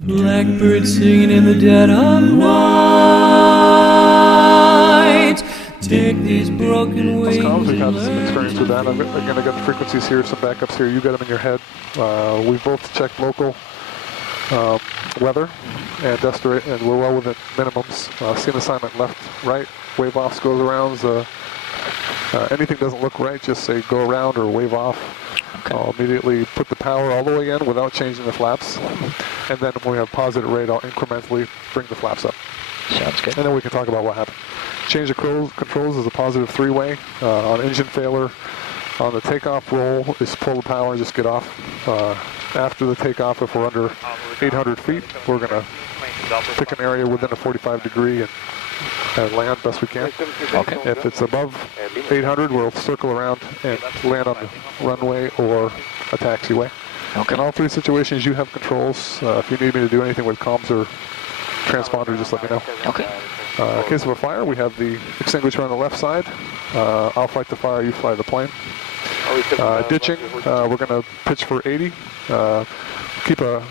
Blackbird singing in the dead of night. Take these broken wings. Comms, we've had some experience with that. Again, I got the frequencies here, some backups here. You got them in your head. We both checked local weather and dust rate, and we're well within minimums. Scene assignment left, right, wave offs, goes arounds. Anything doesn't look right, just say go around or wave off. Okay. I'll immediately put the power all the way in without changing the flaps. And then when we have positive rate, I'll incrementally bring the flaps up. Sounds good. And then we can talk about what happened. Change of controls is a positive three-way. On engine failure, on the takeoff roll is pull the power and just get off. After the takeoff, if we're under 800 feet, we're going to pick an area within a 45 degree and land best we can. Okay. If it's above 800, we'll circle around and land on the runway or a taxiway. Okay. In all three situations, you have controls. If you need me to do anything with comms or transponder, just let me know. Okay. In case of a fire, we have the extinguisher on the left side. I'll fight the fire, you fly the plane. Ditching, we're going to pitch for 80. Keep a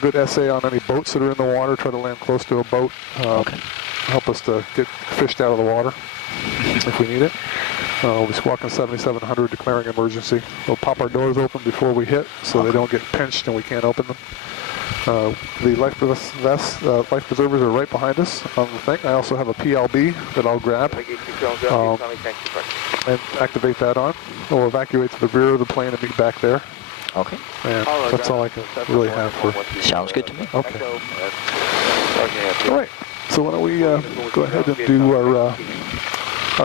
good SA on any boats that are in the water. Try to land close to a boat. Okay. Help us to get fished out of the water if we need it. We'll be squawking 7700, declaring emergency. We'll pop our doors open before we hit so they don't get pinched and we can't open them. The life preservers are right behind us on the thing. I also have a PLB that I'll grab and activate that on. We'll evacuate to the rear of the plane and meet back there. Okay. And that's all I can really have for. Sounds good to me. Okay. All right. So why don't we go ahead and do our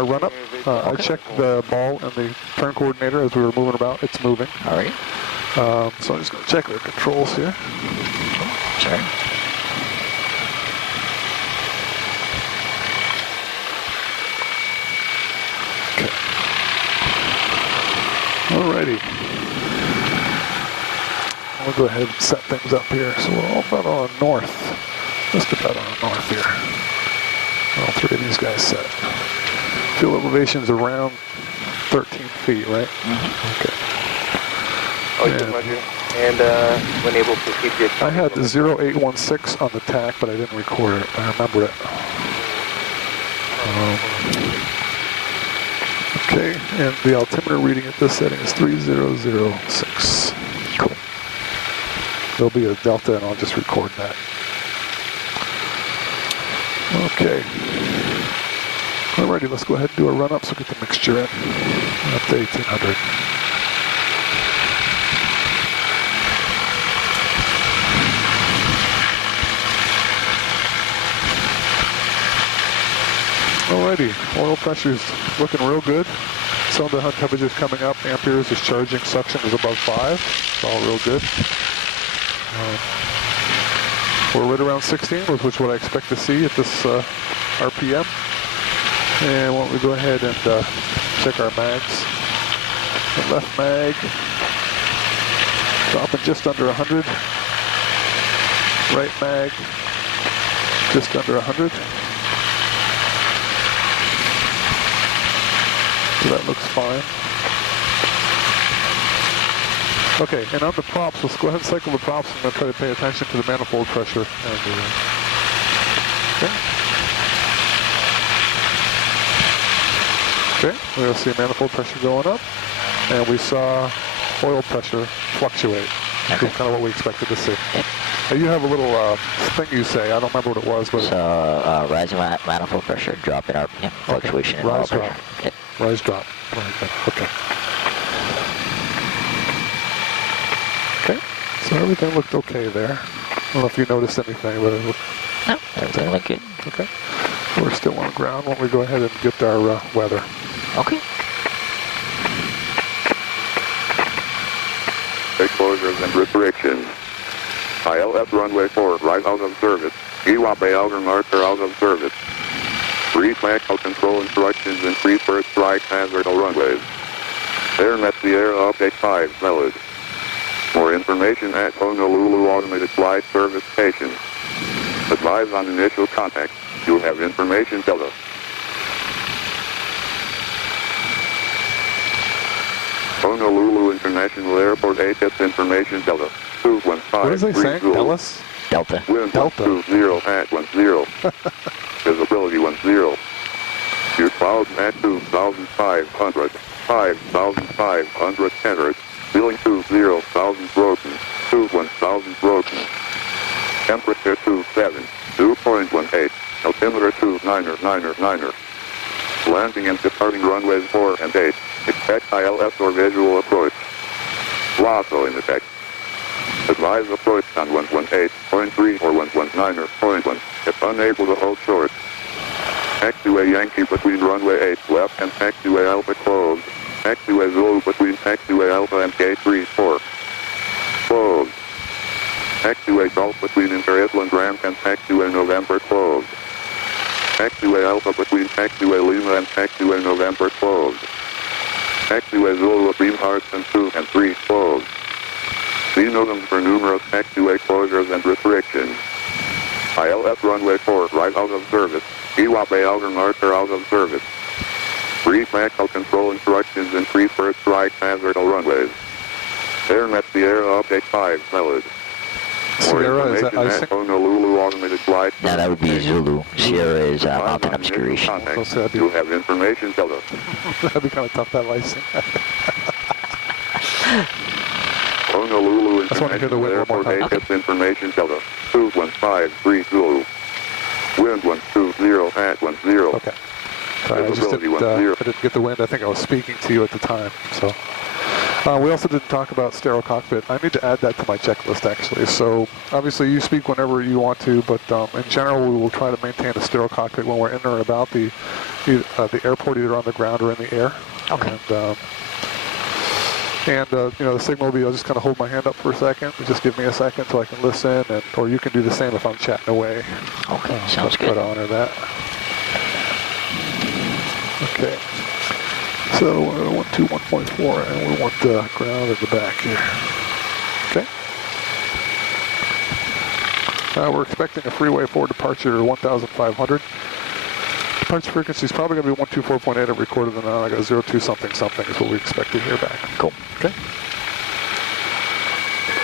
run-up. I checked the ball and the turn coordinator as we were moving about. It's moving. All right. So I'm just going to check their controls here. Sorry. Okay. Alrighty. We'll go ahead and set things up here. So we're all about on north. Just about on north here. All three of these guys set. Fuel elevation's around 13 feet, right? Mm-hmm. Okay. And when able to proceed the I had the 0816 on the TAC, but I didn't record it. I remember it. Okay, and the altimeter reading at this setting is 3006. Cool. There'll be a delta, and I'll just record that. Okay. Alrighty, let's go ahead and do a run-up so we get the mixture in. Up to 1800. Alrighty, oil pressure's looking real good. Some of the hunt temperature's coming up. Amperes is charging, suction is above 5. It's all real good. We're right around 16, which is what I expect to see at this RPM. And why don't we go ahead and check our mags. The left mag, dropping just under 100. Right mag, just under 100. So that looks fine. Okay, and on the props, let's go ahead and cycle the props. I'm going to try to pay attention to the manifold pressure. And okay, we're going to see manifold pressure going up, and we saw oil pressure fluctuate. Okay. That's kind of what we expected to see. Now you have a little thing you say. I don't remember what it was, but So rising manifold pressure, drop in RPM, fluctuation in oil Rise, drop. pressure. Yep. Rise, drop. Right, okay. Okay, so everything looked okay there. I don't know if you noticed anything, but it looked No, everything looked good. okay. We're still on ground. Why don't we go ahead and get our weather? Okay. Exposures and restrictions. ILS runway 4, right out of service. EWAP outer marker out of service. Brief actual control instructions and free first strike hazard runways. Air Messier update 5 valid. More information at Honolulu Automated Flight Service Station. Advise on initial contact. You have information Delta. Honolulu International Airport ATIS information Delta. 215. What is they saying? Ellis? Delta. Wind Delta. 120 at 10. Visibility 10. Your cloud at 2,500. 5,500 entered. Feeling 20,000 broken. 21,000 broken. Temperature 27. 2.18. Altimeter 29er. Landing and departing runways 4 and 8. Expect ILS or visual approach. LASO in effect. Advise approach on 118.3 or 119.1 if unable to hold short. Taxiway Yankee between runway 8 left and taxiway Alpha closed. Taxiway Zulu between taxiway Alpha and gate 34. Closed. Taxiway Golf between Inter-Island Ramp and taxiway November closed. Taxiway Alpha between taxiway Lima and taxiway November closed. Taxiway Zulu beam hearts and 2 and 3 closed. See NOTAMs for numerous taxiway closures and restrictions. ILS runway 4 right out of service. Iwape outer marker out of service. Brief actual control instructions and free first strike hazard runways. Air Met Sierra update 5 valid. Sierra, is that icing? Honolulu automated flight. No, that would be Zulu. Sierra is mountain obscuration. You have information Delta. That'd be kind of tough, that icing. Honolulu I just want to hear the wind one more Airport time. ATIS information Delta. 2153 Zulu. Wind 120 at 10. Okay. Sorry, I just didn't get the wind. I think I was speaking to you at the time. So we also didn't talk about stereo cockpit. I need to add that to my checklist, actually. So obviously you speak whenever you want to, but in general we will try to maintain a stereo cockpit when we're in or about the airport, either on the ground or in the air. Okay. And you know, the signal will be, I'll just kind of hold my hand up for a second. Just give me a second so I can listen, or you can do the same if I'm chatting away. Okay, sounds good. Try to honor that. Okay. So 121.4, and we want the ground in the back here. Okay. We're expecting a freeway 4 departure 1,500. Departure frequency is probably going to be 124.8. I've recorded them out. I got 02 something is what we expect to hear back. Cool. Okay.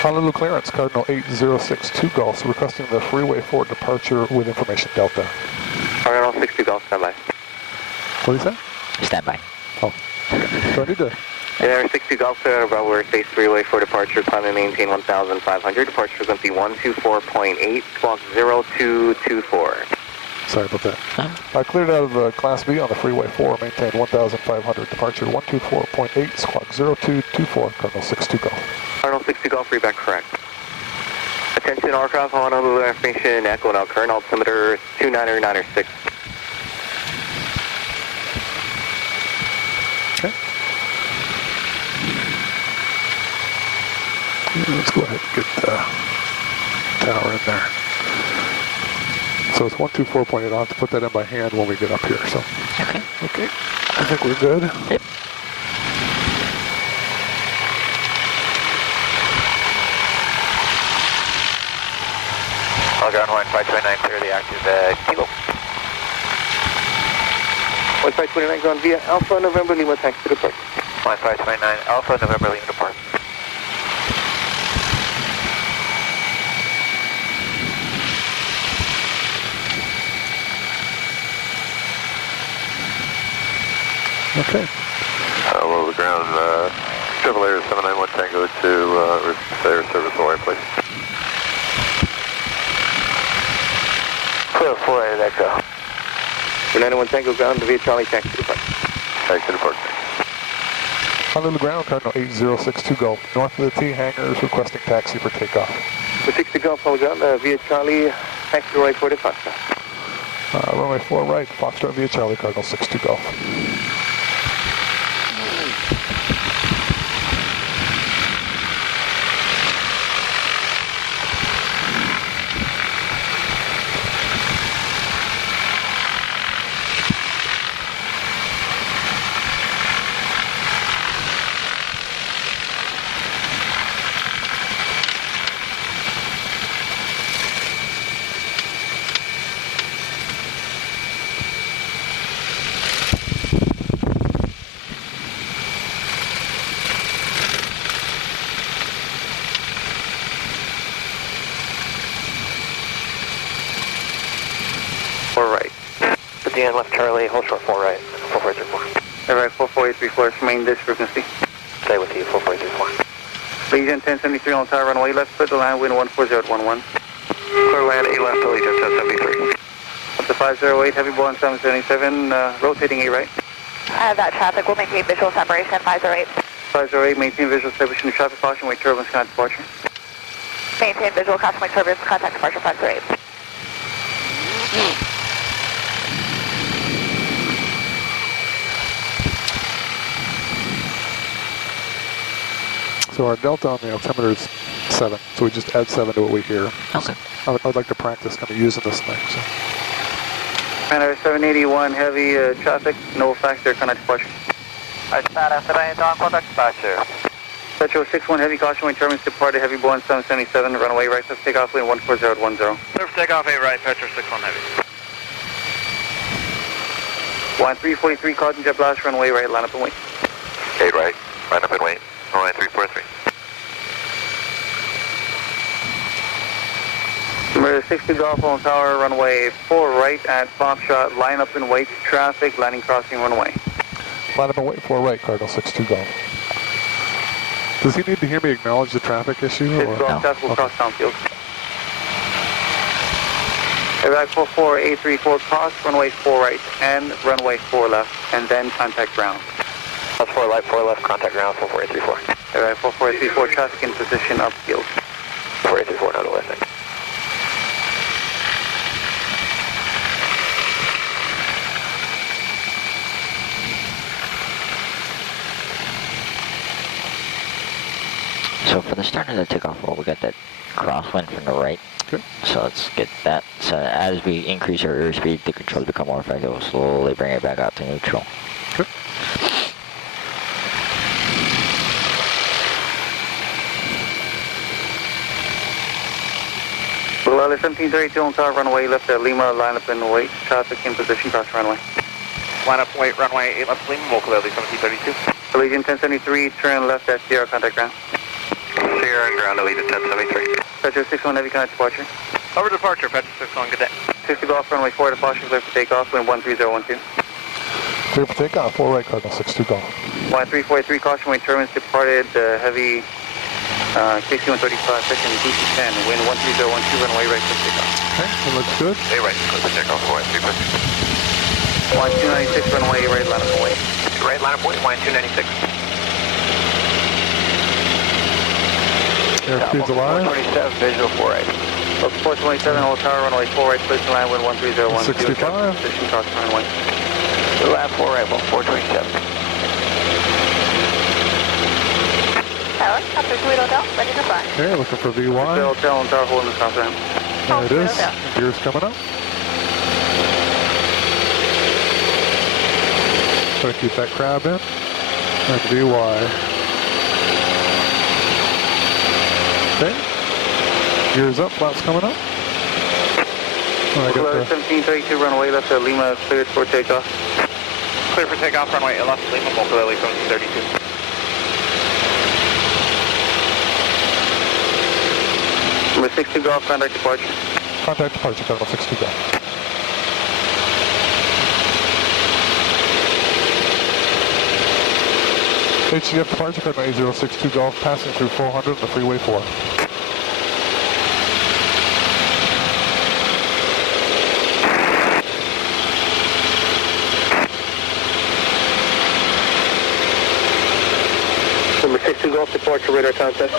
Honolulu clearance, Cardinal 8062 Golf. So requesting the freeway 4 departure with information Delta. Cardinal 60 Golf, standby. What is that? Stand by. Oh, okay. So I need to... Air 60 Golf, Bravo Space Freeway for departure, climb and maintain 1,500, departure frequency 124.8, squawk 0224. Sorry about that. I cleared out of Class B on the Freeway 4, maintained 1,500, departure 124.8, squawk 0224, Cardinal 62 Golf. Cardinal 60 Golf, readback correct. Attention aircraft, Honolulu information, echo now current altimeter 29er96. Okay. Let's go ahead and get the tower in there. So it's 124.8. I'll have to put that in by hand when we get up here. So. Okay. Okay. I think we're good. Yep. All ground 1529, clear the active Kilo. 1529 ground via Alpha November Lima, taxi to depart. 1529 Alpha November Lima depart. Okay. Well, the ground, Triple Air 791 Tango to air service away, please. Clear 4 Echo. 91 Tango ground via Charlie, taxi to depart. Taxi to depart. Honolulu ground, Cardinal 8062 Golf. North of the T hangars, requesting taxi for takeoff. For 60 Golf, hold ground via Charlie, taxi to right for departure. Runway 4 right, Foxtrot via Charlie, Cardinal 62 Golf. DN left Charlie, hold short 4 right, 4434. Alright, 44834, remain this frequency. Stay with you, 44834. Legion 1073 on tower runway left, clear the line, wind 14011. Clear land 8 left to Legion 1073. Up to 508, heavy ball on 777, rotating 8 right. I have that traffic, we'll maintain visual separation, 508. 508, maintain visual separation, traffic caution, wait turbulence, contact departure. Maintain visual caution, wait turbulence, contact departure, 508. So our delta on the altimeter is 7, so we just add 7 to what we hear. Okay. I'd like to practice kind of using this thing. So. Commander 781, heavy traffic, no factor, contact departure. Commander 781, contact departure. Petro 61, heavy caution, wind turbulence departed, heavy Boeing 777, runway right, left takeoff, wind 14010. Clear for takeoff, 8 right, Petro 61 heavy. Line 343, caution jet blast, runway right, line up and wait. 8 right, line up and wait. Runway 343. Number 60 Golf on tower, runway 4 right at Foxtrot, line up and wait, traffic, landing crossing runway. Line up and wait for right, Cardinal 62 Golf. Does he need to hear me acknowledge the traffic issue? This Golf traffic will cross downfield. Iraq 44834, cross runway 4 right and runway 4 left, and then contact ground. That's 4 right, 4 left, contact ground, 44834. Iraq 44834, traffic in position upfield. 44834, no delay, thanks. So for the start of the takeoff roll, we got that crosswind from the right. Okay. So let's get that. So as we increase our airspeed, the controls become more effective. We'll slowly bring it back out to neutral. Okay. Well, 1732 on tower, runway left at Lima, line up and wait, traffic in position, cross runway. Line up, wait, runway 8 left Lima, local LD 1732. Allegiant 1073, turn left at Sierra, contact ground. Sierra and ground, Allegiant 1073. Petro 61, heavy contact departure. Over departure, Petro 61, good day. 60 Golf, runway 4 departure, clear for takeoff, wind 13012. Clear for takeoff, 4 right, Cardinal 62 Golf. Line 343, caution, wind turbulence departed, heavy KC-135, section DC-10, wind 13012, runway right, clear for takeoff. Okay, that looks good. 8 right, clear for takeoff, runway 350. Line 296, runway right, line up and wait. Right, line up, wait, line 296. Airspeed's alive. 427, visual 4 right. Up 427, hold tower, runway 4 right, place the line, wind 13012. 65. Position, cross runway. Line 4 right, 427. Tower, after Sweet Hotel, ready to fly. Okay, looking for The VY. hotel on tower, holding the south ramp. There it is. Gear's coming up. Try to keep that crab in. And VY. Okay. Gears up, flaps coming up. And I got the 1732, runway left at Lima, cleared for takeoff. Clear for takeoff, runway 8 left Lima, local LD 1732. Number 60 Golf, contact departure. contact departure, Cardinal 62 Golf. HCF departure, Cardinal 8062 Golf, passing through 400 on the Freeway 4. Number 60 Golf, departure radar contact.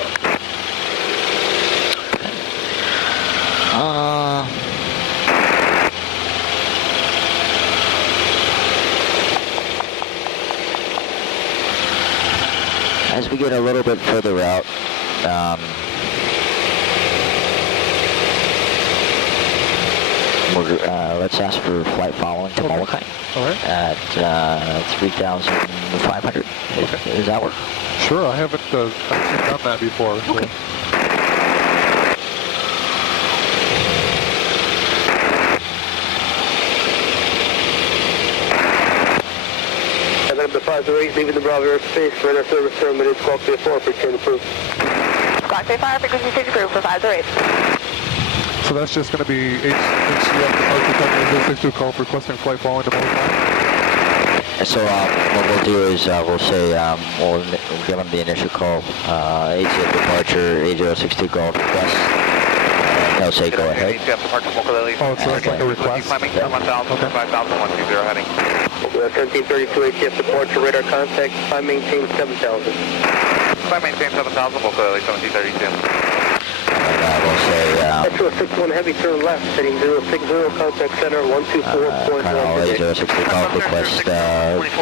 As we get a little bit further out, let's ask for flight following to Molokai All right. at 3,500. Okay. Does that work? Sure, I haven't actually done that before. So. Okay. Up to 508, leaving the Bravo airspace, radar service terminated, Squawk 4, return approved. Squawk 4, frequency 6 approved for 508. So that's just going to be HCF departure company 062 call for requesting flight following to Molokai. So what we'll do is we'll say we'll give them the initial call, HCF departure 8062 Golf request. They'll say go ahead. HCF departure Mokulele. Oh, so that's like a request? Climbing 1,000, 5,120 heading. 1732 HCF departure radar contact. Climb maintain 7,000. Climb maintain 7,000 Mokulele 1732. And we'll say Metro 61 heavy turn left, heading 060 contact center 124.1. Colonel 8062 Golf request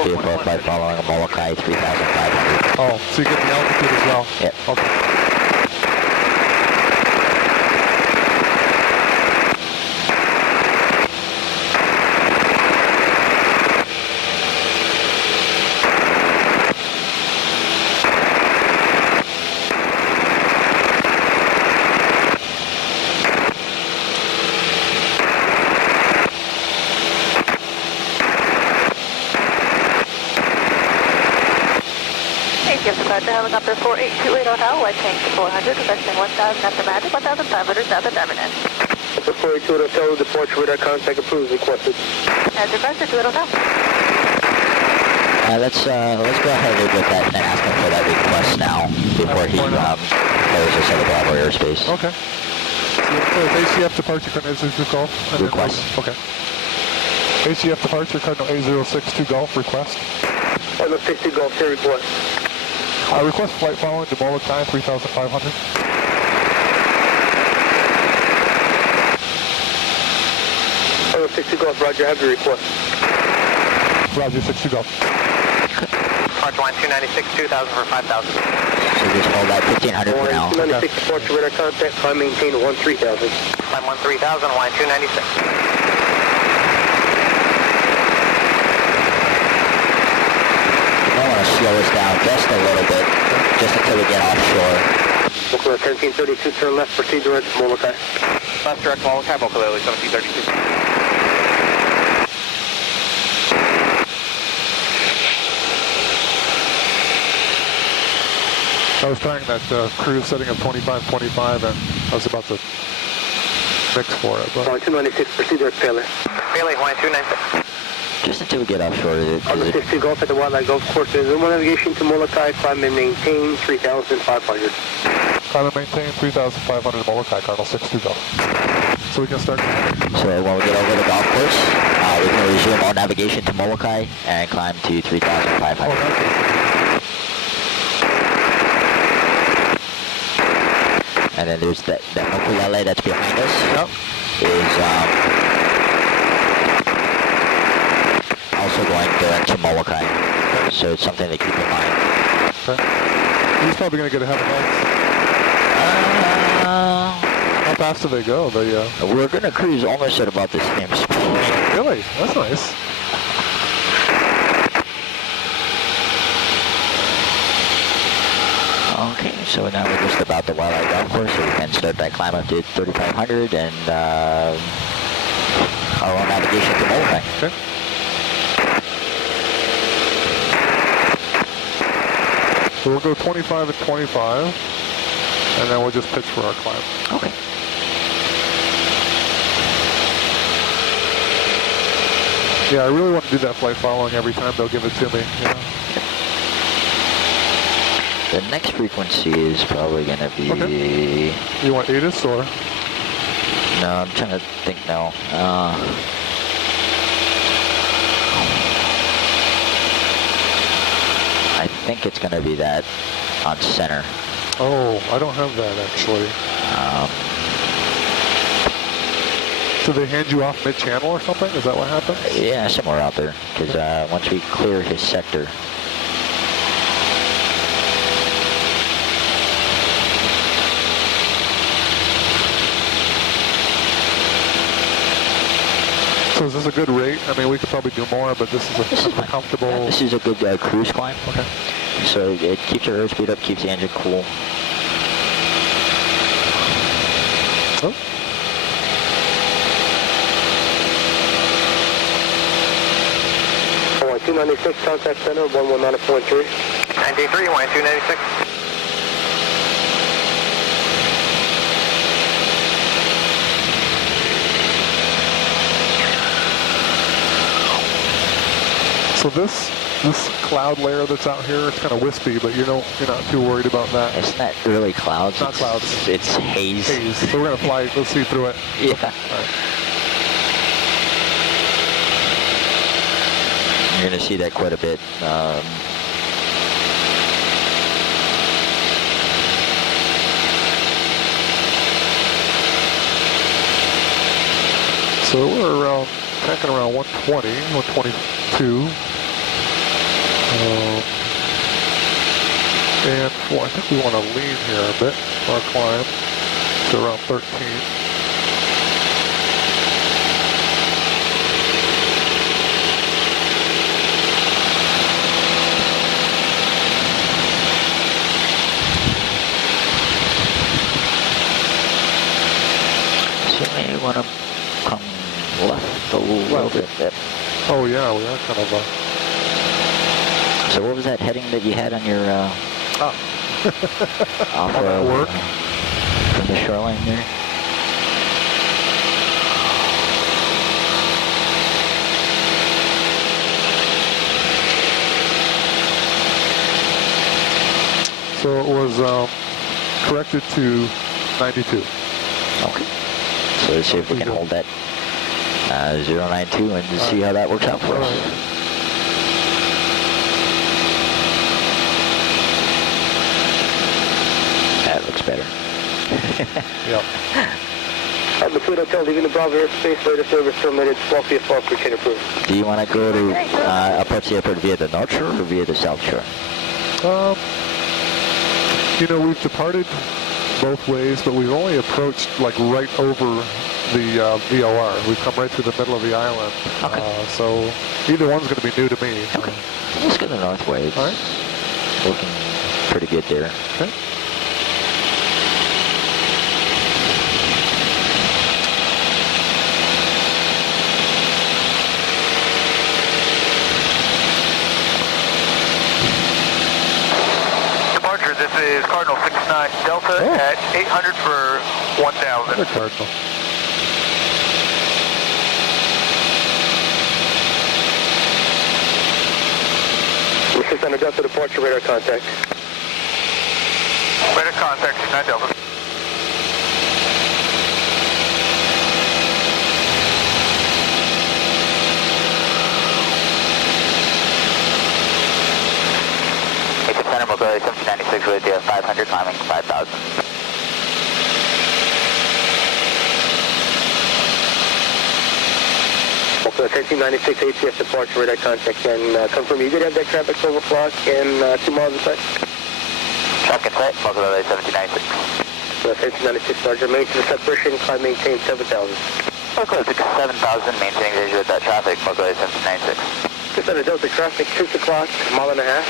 vehicle flight following Molokai 3,500. Oh, so you get the altitude as well? Yep. Okay. Departure helicopter 4828 Hotel, white tank 400, requesting 1,000 after magic, 1,500 south of Terminus. 428 Hotel, departure radar contact approved, requested. As requested, 28 Hotel. Let's go ahead and get that and ask him for that request now before he closes us out of Bravo airspace. Okay. So it's HCF departure Cardinal 862 Golf. Request. Okay. HCF departure Cardinal 8062 Golf request. Cardinal 60 Golf, say request. Request flight following to Molokai 3,500. Cardinal 60 Golf, roger, have your request. Roger, 60 Golf. Departure line 296, 2,000 for 5,000. So just hold that 1,500 for now. 296 departure radar contact, climb maintain 13,000. Climb 13,000, line 296. Slow us down just a little bit, just until we get offshore. Mokulele 1732, turn left, proceed direct to Molokai. Left direct Molokai, Mokulele 1732. I was trying that cruise setting of 25-25 and I was about to mix for it. But 296, proceed direct Pele. Pele, line 296. Just until we get offshore. On the 60 Golf at the Wildlife Golf Course, there's one navigation to Molokai, climb and maintain 3,500. climb and maintain 3,500 Molokai, Cardinal 62 Golf. So we can start. So when we get over the golf course, we can resume our navigation to Molokai and climb to 3,500. Oh, that's And then there's that Mokulele that's behind us. Yep. Is also going direct to Molokai. Okay. So it's something to keep in mind. Okay. He's probably going to get ahead of us. How fast do they go? We're going to cruise almost at about the same speed. Really? That's nice. Okay, so now we're just about the Wildlife Golf Course, so we can start that climb up to 3,500 and our own navigation to Molokai. Okay. So we'll go 25 and 25, and then we'll just pitch for our climb. Okay. Yeah, I really want to do that flight following every time they'll give it to me. You know? The next frequency is probably going to be... Okay. You want ATIS or? No, I'm trying to think now. I think it's going to be that on center. Oh, I don't have that actually. So they hand you off mid-channel or something? Is that what happens? Yeah, somewhere out there. Because once we clear his sector... So is this a good rate? I mean, we could probably do more, but this is a comfortable... Yeah, this is a good cruise climb. Okay. So it keeps your airspeed up, keeps the engine cool. Oh. Hawaii 296, contact center, 119.3. 93, Hawaii 296. So this cloud layer that's out here, it's kind of wispy, but you're not too worried about that. It's not really clouds. It's not clouds. It's haze. Haze. So we're gonna fly. Let's see through it. Yeah. All right. You're gonna see that quite a bit. So we're around, tracking around 120, 122. And well, I think we want to lean here a bit, our climb to around 13. So you may want to come left a little bit. Yep. Oh yeah, we are kind of So what was that heading that you had on your off on that work? From the shoreline there? So it was corrected to 92. Okay. So let's see if we can hold that 092 and just see how that works out for us. That looks better. Yep. The Food Hotel, leaving the Bravo airspace, later service terminated, 12 feet above, routine approved. Do you want to go to approach the airport via the North Shore or via the South Shore? We've departed both ways, but we've only approached like right over the VOR. We've come right through the middle of the island. Okay. So either one's going to be new to me. Okay. Let's go the north way. It's all right. Looking pretty good there. Okay. This is Cardinal 69 Delta at 800 for 1,000. Good Cardinal. This is 69 Delta, departure radar contact. Radar contact 69 Delta. Center mobility 1796 with you, 500 climbing 5,000. Okay, 1396 ATF departure radar contact, and confirm you did have that traffic overclock and 2 miles in sight? Traffic in sight, mobility 1796. 1396 larger, main to the separation, climb maintain 7,000. Okay, 7,000, maintaining visual with that traffic, mobility 1796. Just under Delta traffic, 6 o'clock, mile and a half.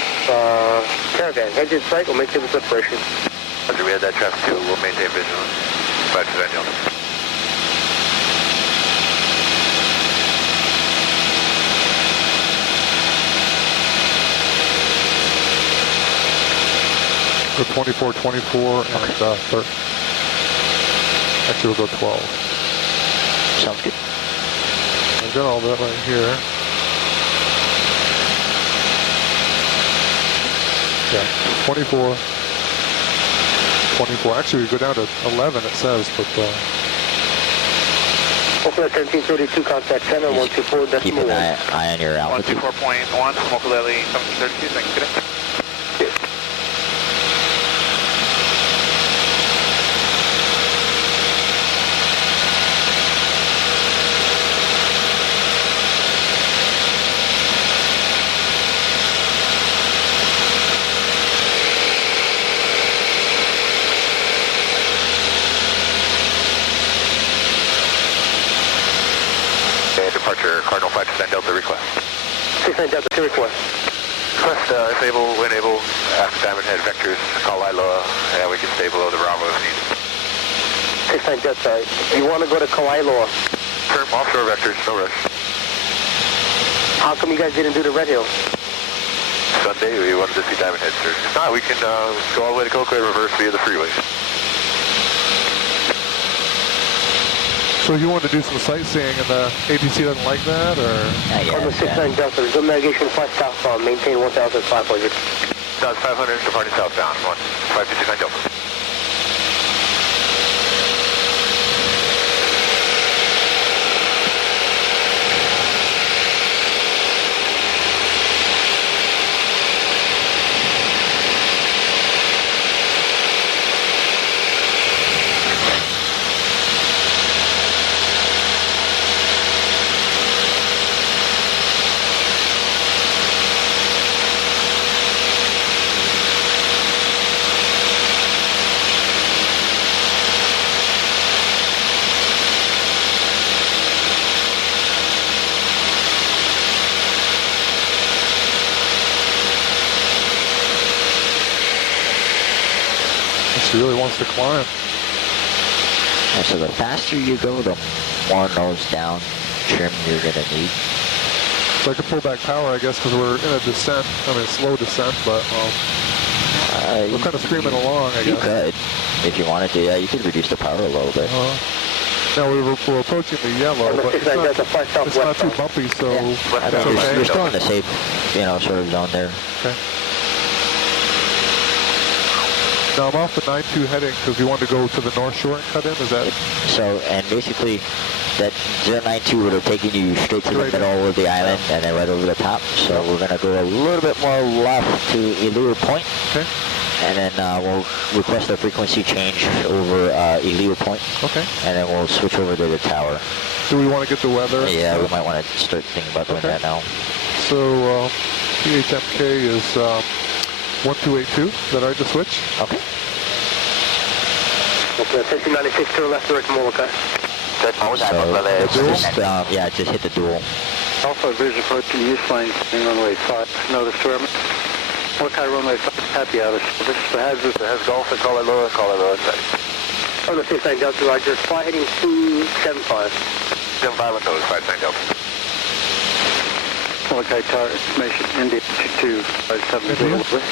Caravan, head in sight, we'll maintain the separation. After we had that traffic too, we'll maintain vigilance. 529 Delta. Go 24, 24, and third. Actually, we'll go 12. Sounds good. I've got all that right here. Yeah, 24, 24. Actually, we go down to 11, it says, but... Oakland 1732, contact center, 124, decimal 1. Keep an eye on your altitude. 124.1, Mokulele 1732, thank you. Departure, Cardinal 529 Delta request. 69 Delta to request. Request, if able, when able, after Diamond Head vectors, call Iloa, and we can stay below the Bravo if needed. 69 Delta, you want to go to Kawailoa? Firm offshore vectors, no rush. How come you guys didn't do the Red Hill? Sunday, we wanted to see Diamond Head, sir. If not, we can go all the way to Coco and reverse via the freeway. So you want to do some sightseeing and the ATC doesn't like that, or? On the 69 Delta, resume navigation flight southbound, maintain 1,500. 1,500, departing southbound, 15269 Delta. She really wants to climb. And so the faster you go, the more nose down trim you're going to need. So I could pull back power, I guess, because we're in a descent. I mean, slow descent, but we're kind of screaming along, I guess. You could, if you wanted to. Yeah, you could reduce the power a little bit. Now we're approaching the yellow, but it's not too bumpy, so I it's mean, okay. you're still in the safe, sort of zone there. Okay. Now I'm off the 9-2 heading because we want to go to the North Shore and cut in. Is that? So, and basically, that 092 would have taken you straight to the middle of the island and then right over the top. So we're going to go a little bit more left to Elua Point. Okay. And then we'll request a frequency change over Elua Point. Okay. And then we'll switch over to the tower. Do we want to get the weather? Yeah, we might want to start thinking about doing that now. So PHMK is 1282. Is that all right to switch? Okay. Okay, 1596 to the left, direct Molokai. Just hit the dual. Alpha visual approaching use lane, runway 5. Notice Sherman. Molokai runway 5, happy out of service. The has Golf and call it lower. On the 69 Delta, roger. Fly heading 275. 75 with those, 59 Delta. Molokai tower information, India 22, 570.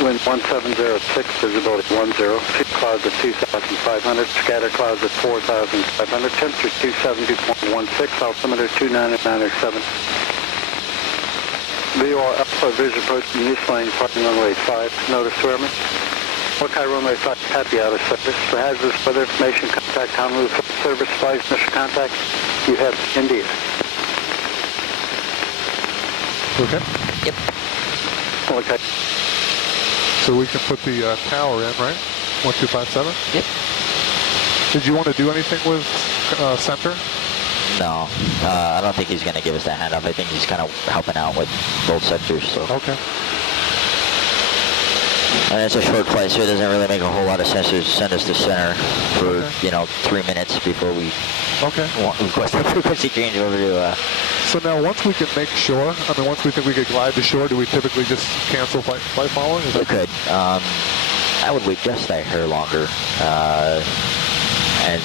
Wind 1706, visibility 10. Sea clouds at 2,500, scatter clouds at 4,500, temperature 270.16, altimeter 299.7. VOR Alpha visual approaching use lane, parking runway 5. Notice Swearman. Molokai runway 5, happy out of service. For hazardous weather information, contact Honolulu Service Flight Mission Contact. You have India. Okay. Yep. Molokai. So we can put the tower in, right? 1257? Yep. Did you want to do anything with center? No, I don't think he's going to give us that handoff. I think he's kind of helping out with both sectors. So. Okay. And it's a short flight, so it doesn't really make a whole lot of sense to send us to center for, 3 minutes before we request a frequency change over to... So now once we can make shore, once we think we could glide to shore, do we typically just cancel flight following? We could. I would wait just that hair longer. And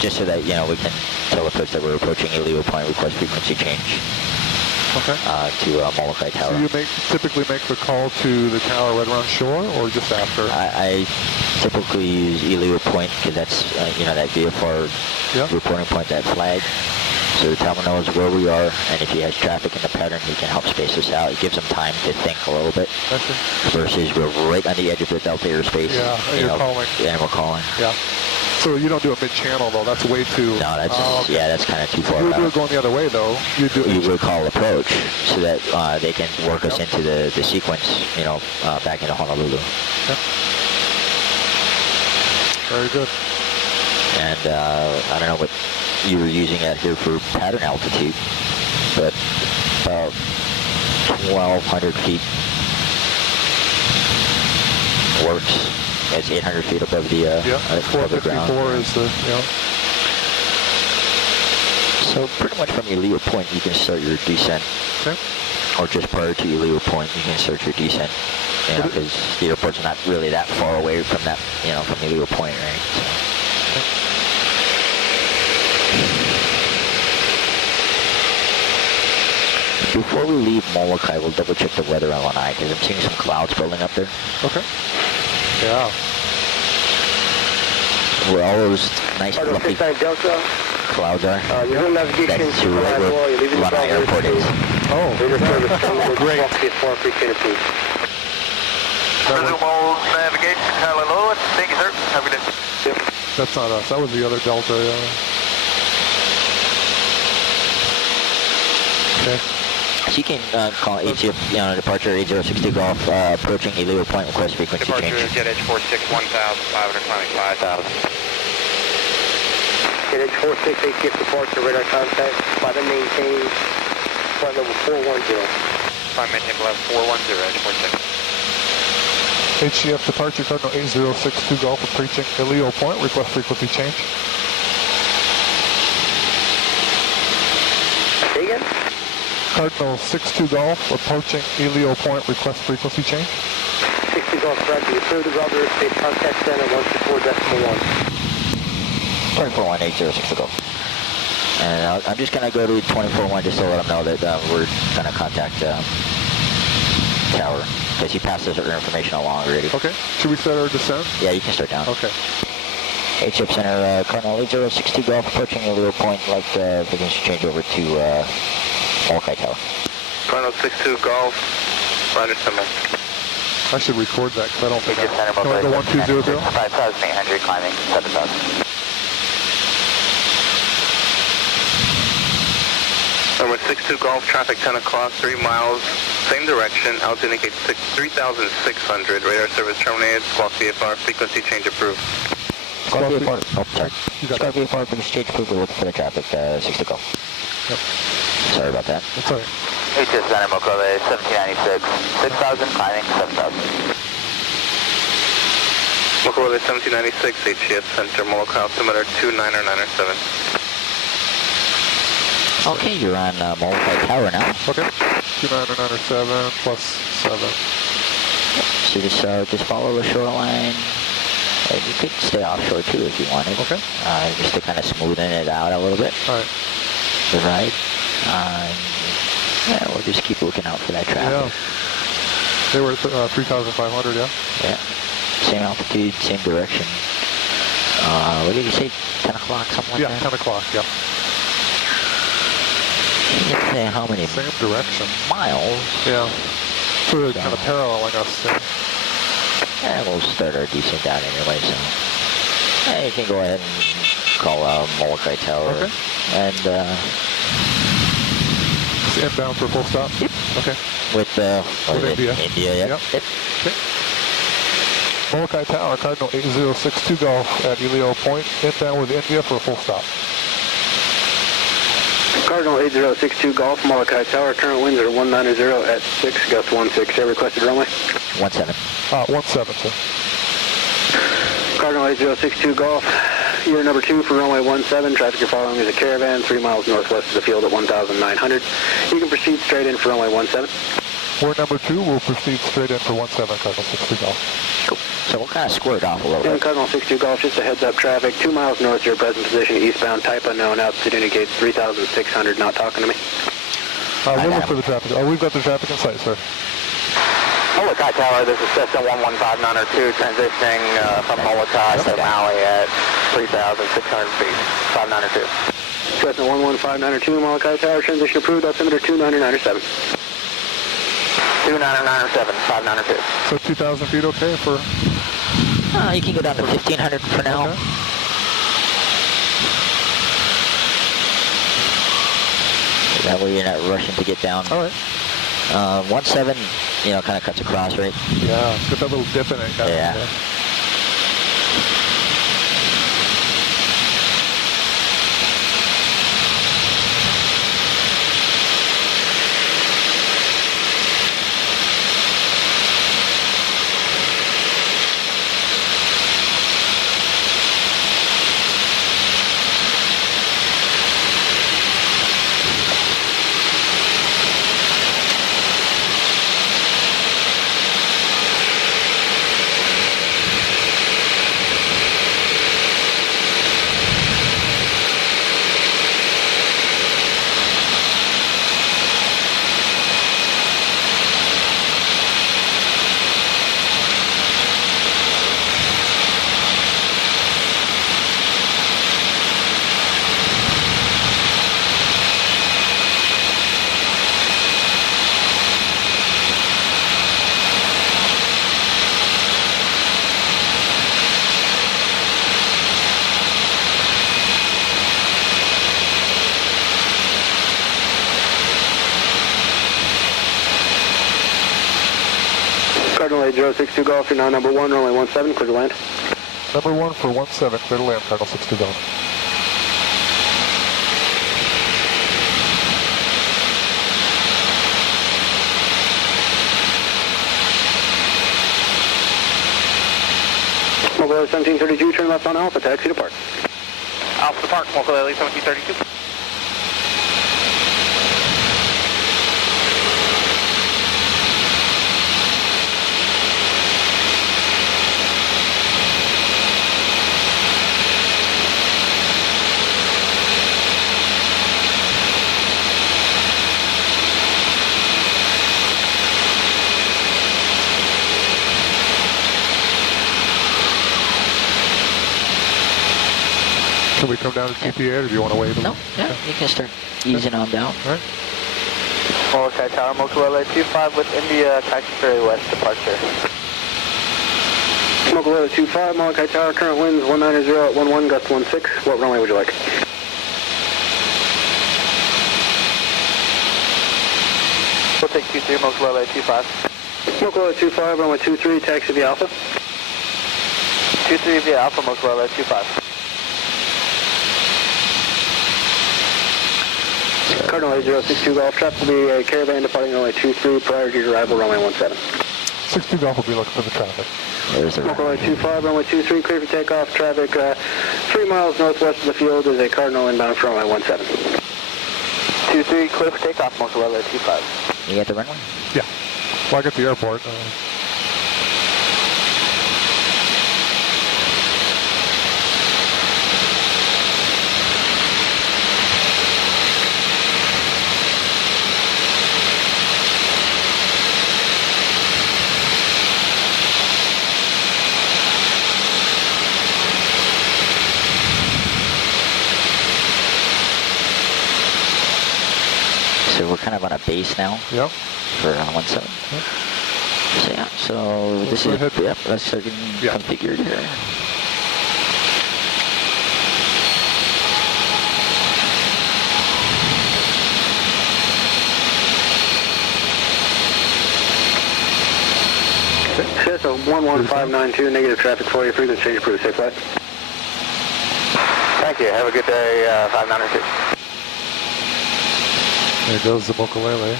just so that, we can tell the folks that we're approaching Elua Point, request frequency change. Okay. To Molokai Tower. So you typically make the call to the tower right around shore, or just after? I typically use Elua Point because that's that VFR reporting point, that flag. So the tower knows where we are, and if he has traffic in the pattern, he can help space us out. It gives him time to think a little bit. Versus we're right on the edge of the Delta airspace. Yeah, and you're calling. And we're calling. Yeah. So you don't do it mid-channel, though. That's way too... No, that's that's kind of too far. You would do it going the other way, though. You would call approach so that they can work us into the sequence, back into Honolulu. Okay. Very good. And I don't know what you were using out here for pattern altitude, but about 1,200 feet works. It's 800 feet above the above the ground. 454 is the So pretty much from Elua Point, you can start your descent. Okay. Or just prior to Elua Point, you can start your descent. Because the airport's not really that far away from that, from Elua Point, right? So. Before we leave Molokai, we'll double check the weather on Lanai because I'm seeing some clouds building up there. Okay. Yeah. where all those nice Cardinal fluffy 69 Delta. clouds are. Your zone navigation That's to right Lanwell. where You're leaving the Lanai Airport is. Oh, Radar service great. appreciate it, please. Resume navigation, Kylie Lowell. Thank you, sir. Have a good day. That's not us. That was the other Delta. Okay. So you can call ATF, departure 8062 Golf, approaching illegal point, request frequency Departure change. Jet Edge 46, 1,500, climbing 5,000. Jet Edge 46, ATF departure, radar contact, flight and maintain, flight level 410. Climb maintain level 410, Edge 46. HCF departure Cardinal 8062 Golf approaching illegal point, request frequency change. Say again? Cardinal 62 Golf approaching Elio Point, request frequency change. 60 Golf correct. You approved the ground airspace contact center 124.1. 2418060 Golf. And I'm just going to go to 241 just to let them know that we're going to contact tower, because he passed us our information along already. Okay. Should we start our descent? Yeah, you can start down. Okay. HF Center, Cardinal 8062 Golf approaching Elio Point, like frequency change over to Molokai Tower. Cardinal 62 Golf, Roger Summit. I should record that because I don't think HF Center, Can I go 1200? 5,800, climbing 7,000. Number 62 Golf, traffic 10 o'clock, 3 miles, same direction, altitude indicates 3,600, radar service terminated, squawk VFR, frequency change approved. Squawk VFR, oh, sorry. You got Squawk VFR, frequency change approved, we're looking for the traffic, 62 Golf. Yep. Sorry about that. That's all right. HS Center, Mokove, 1796, 6,000, climbing 7,000. Mokove 1796, HCS Center, Molokai altimeter 29997. Okay, you're on Molokai Tower now. Okay. 2997 plus 7. So just follow the shoreline. And you could stay offshore too if you wanted. Okay. Just to kind of smoothen it out a little bit. All right. The ride. Yeah, we'll just keep looking out for that traffic. Yeah. They were at 3,500, yeah? Yeah. Same altitude, same direction. What did you say? 10 o'clock, something like that? Yeah, 10 o'clock, yeah. You didn't say how many Same direction. miles. Yeah. So they're kind of paralleling us there. Yeah, we'll start our descent out anyway, so. Yeah, you can go ahead and call Molokai Tower. Okay. And, inbound for full stop? Yep. Okay. With India. India, yep. Yep. Yep. Okay. Molokai Tower, Cardinal 8062 Golf at Elio Point, inbound with India for a full stop. Cardinal 8062 Golf, Molokai Tower, current winds are 190 at 6, gust 16. Air requested runway? 17. 17, sir. Cardinal 8062 Golf, you're number 2 for runway 17. Traffic you're following is a caravan 3 miles northwest of the field at 1,900. You can proceed straight in for runway 17. We're number 2. We'll proceed straight in for 17, Cardinal 62 Golf. Cool. So we'll kind of square it off a little bit. Cardinal 62 Golf, just a heads up traffic, 2 miles north of your present position, eastbound, type unknown, altitude indicates 3,600, not talking to me. We'll look for the traffic. We've got the traffic in sight, sir. Molokai Tower, this is Cessna 11592, transitioning from Molokai to Maui at 3,600 feet, 592. Cessna 11592, Molokai Tower, transition approved, altimeter 2997. 2997, 592. So 2,000 feet okay for... You can go down to 1,500 for now. Okay. That way you're not rushing to get down. All right. 17, kind of cuts across, right? Yeah, it's got that little dip in it. Yeah. Cardinal 8062 Golf, you're now number 1, runway 17, clear to land. Number 1 for 17, clear to land, Cardinal 62 Golf. Mobile 1732, turn left on Alpha, taxi to park. Alpha to park, Mobile 1732. Can we come down to GPA, or do you want to wait? No, yeah, you can start easing on down. All right. Molokai Tower, Mokulele 25 with India, taxi ferry west departure. Mokulele 25, Molokai Tower, current winds 190 at 11, gust 16. What runway would you like? We'll take 23, Mokulele 25. Mokulele 25, runway 23, taxi via Alpha. 23 via Alpha, Mokulele 25. Cardinal 8062 Golf, traffic will be a caravan departing runway 23 prior to your arrival, runway 17. 62 Golf will be looking for the traffic. There's the Mokulele 25, runway 23, clear for takeoff. Traffic 3 miles northwest of the field is a Cardinal inbound for runway 17. 23, clear for takeoff, Mokulele 25. You got the runway? Yeah. Well, I got the airport. So we're kind of on a base now. Yep. For 17. Yep. So yeah, so this go is, ahead. yep, let's start getting configured here. Okay, so 11592, negative traffic for you, frequency change approved, safe flight. Thank you, have a good day, 592. There goes the Mokulele.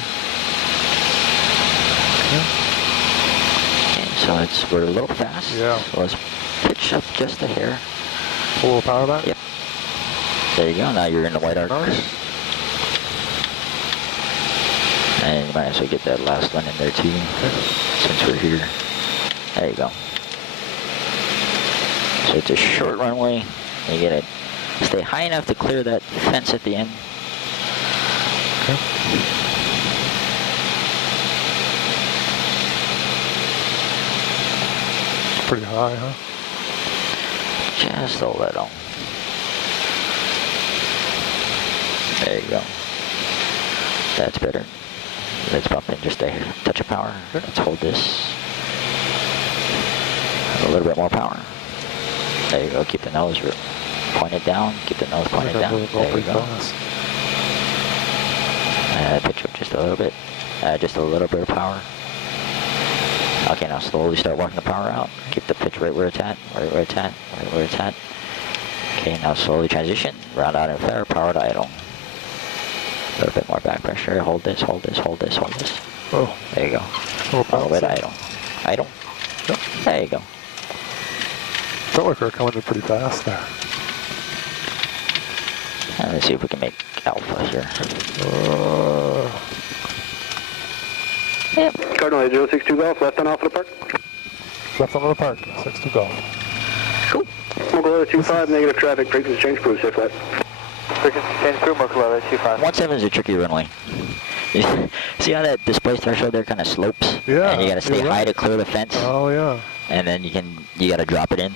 Okay, so we're a little fast. Yeah. So let's pitch up just a hair. Pull a little power back? Yep. There you go, now you're in the white arc. Nice. And you might as well get that last one in there too, since we're here. There you go. So it's a short runway. You gotta stay high enough to clear that fence at the end. Okay. Pretty high, huh? Just a little. There you go. That's better. Let's bump in just a touch of power. Okay. Let's hold this. A little bit more power. There you go. Keep the nose pointed down. Keep the nose pointed down. There you go. Pitch up just a little bit. Just a little bit of power. Okay, now slowly start walking the power out. Keep the pitch right where it's at. Right where it's at. Right where it's at. Okay, now slowly transition. Round out and flare. Power to idle. A little bit more back pressure. Hold this, hold this, hold this, hold this. Oh. There you go. All the way to idle. Idle. Yep. There you go. Felt like we were coming in pretty fast there. Let's see if we can make alpha here. Yep. Cardinal 8062 Golf, left on Alpha to park. Left on the park, 62 Golf. Cool. Mokulele 25, negative traffic, frequency change approved, safe flight. Frequency change through Mokulele 25. 17 is a tricky runway. See how that display threshold there kind of slopes? Yeah. And you gotta stay high to clear the fence. Oh yeah. And then you gotta drop it in.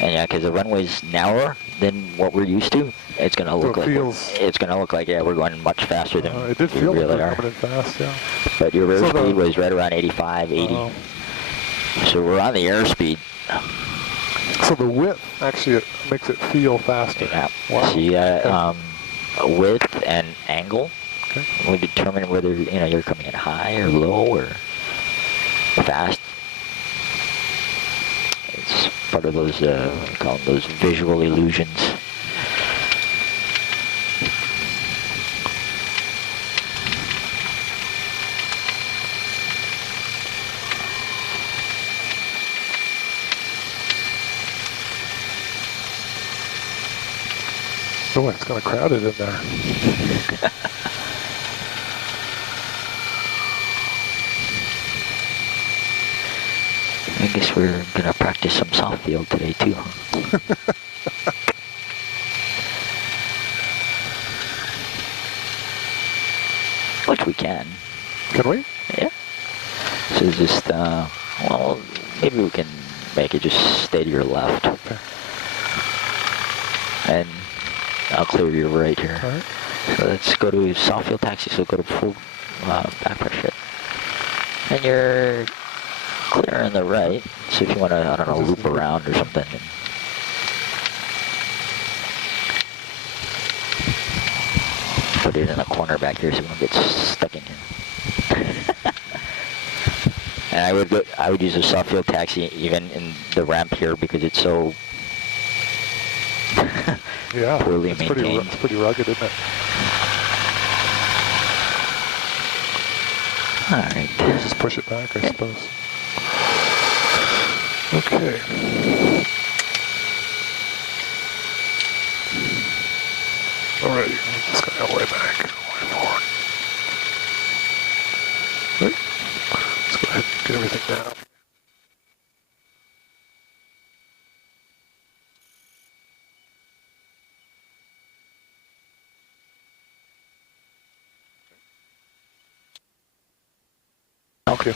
And yeah, because the runway's narrower than what we're used to, it's gonna look like we're going much faster than it did we feel really like are. coming in fast, yeah. But your airspeed was right around 85, 80. So we're on the airspeed. So the width actually it makes it feel faster. Yeah. Wow. So you got width and angle. Okay. We determine whether you're coming in high or low or fast. It's part of those call them those visual illusions. Oh, it's kind of crowded in there. I guess we're gonna practice some soft field today too, huh? Which we can. Can we? Yeah. So just, well, maybe we can make it just stay to your left. Okay. And I'll clear your right here. All right. So let's go to soft field taxi, so go to full back pressure. And you're clear on the right, so if you want to, I don't know, loop around or something. Put it in a corner back here so we don't get stuck in here. And I would use a soft field taxi even in the ramp here because it's so yeah, poorly it's maintained. it's pretty rugged, isn't it? All right. Just push it back, I suppose. Okay. Alright, this guy all the way back, all the way forward. Right. Let's go ahead and get everything down. Okay.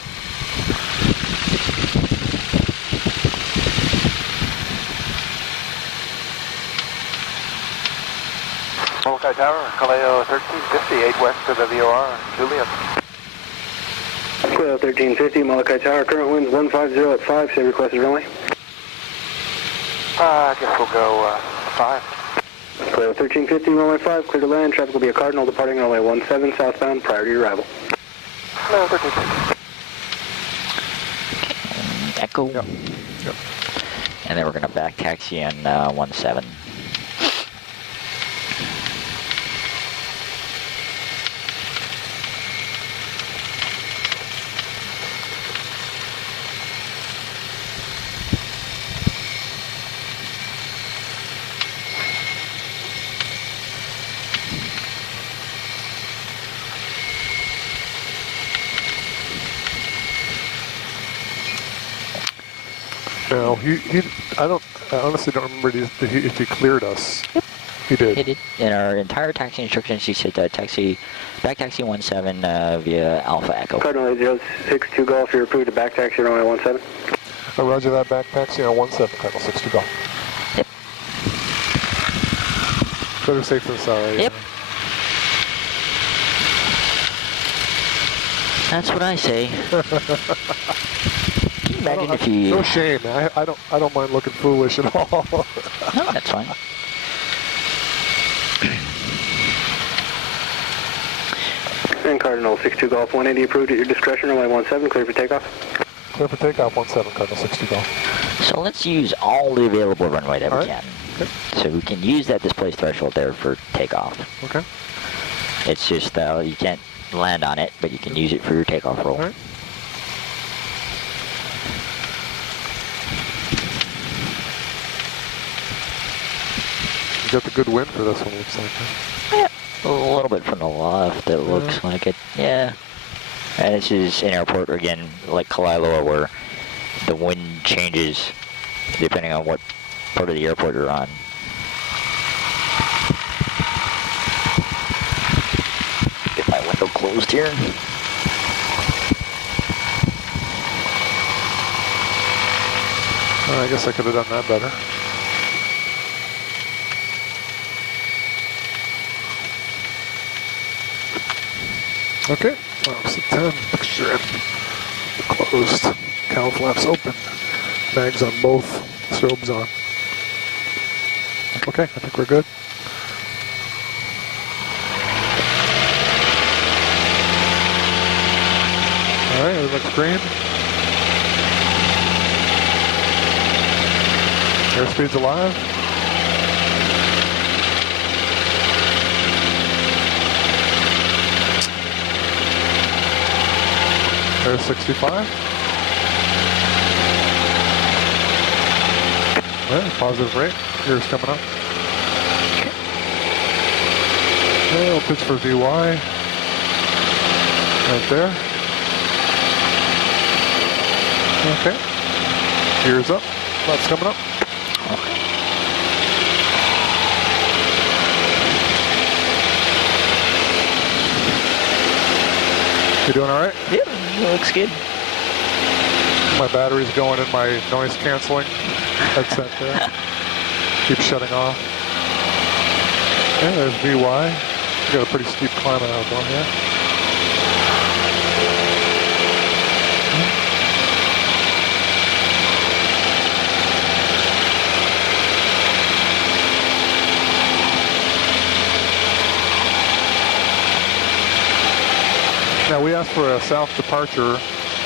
Molokai Tower, Kaleo 1358 west of the VOR, Julian. Kaleo 1350, Molokai Tower, current winds 150 at 5, say requested runway. I guess we'll go 5. Kaleo 1350, runway 5, clear to land, traffic will be a Cardinal departing runway 17 southbound prior to your arrival. Kaleo 1350. Echo. Yep. Yep. And then we're going to back taxi on 17. No, I honestly don't remember if he cleared us. Yep. He did. He did. In our entire taxi instructions, he said back taxi 17 via Alpha Echo. Cardinal 8062 Golf, you're approved to back taxi runway 17. Roger that, back taxi on 17, Cardinal 62 Golf. Yep. Better safe than sorry. Yep. That's what I say. Can you imagine if you... No shame. I don't mind looking foolish at all. No, that's fine. And Cardinal 62 Golf 180 approved at your discretion, runway 17, clear for takeoff. Clear for takeoff 17, Cardinal 62 Golf. So let's use all the available runway that we can. Okay. So we can use that displaced threshold there for takeoff. Okay. It's just you can't land on it, but you can use it for your takeoff roll. All right. You got the good wind for this one, looks like. Yeah, a little bit from the left, it looks like it. Yeah. And this is in airport, again, like Kalaeloa, where the wind changes depending on what part of the airport you're on. Get my window closed here. I guess I could have done that better. Okay, opposite 10, mixture in, closed, cowl flaps open, bags on both, strobes on. Okay, I think we're good. looks green. Airspeed's alive. Air 65. Yeah, positive rate. Here's coming up. Okay, we'll pitch for VY. Right there. Okay. Gears up. That's coming up. Okay. You doing all right? Yep, it looks good. My battery's going in my noise canceling headset there. Keeps shutting off. Yeah, there's VY. We got a pretty steep climb out going here. Now we asked for a south departure,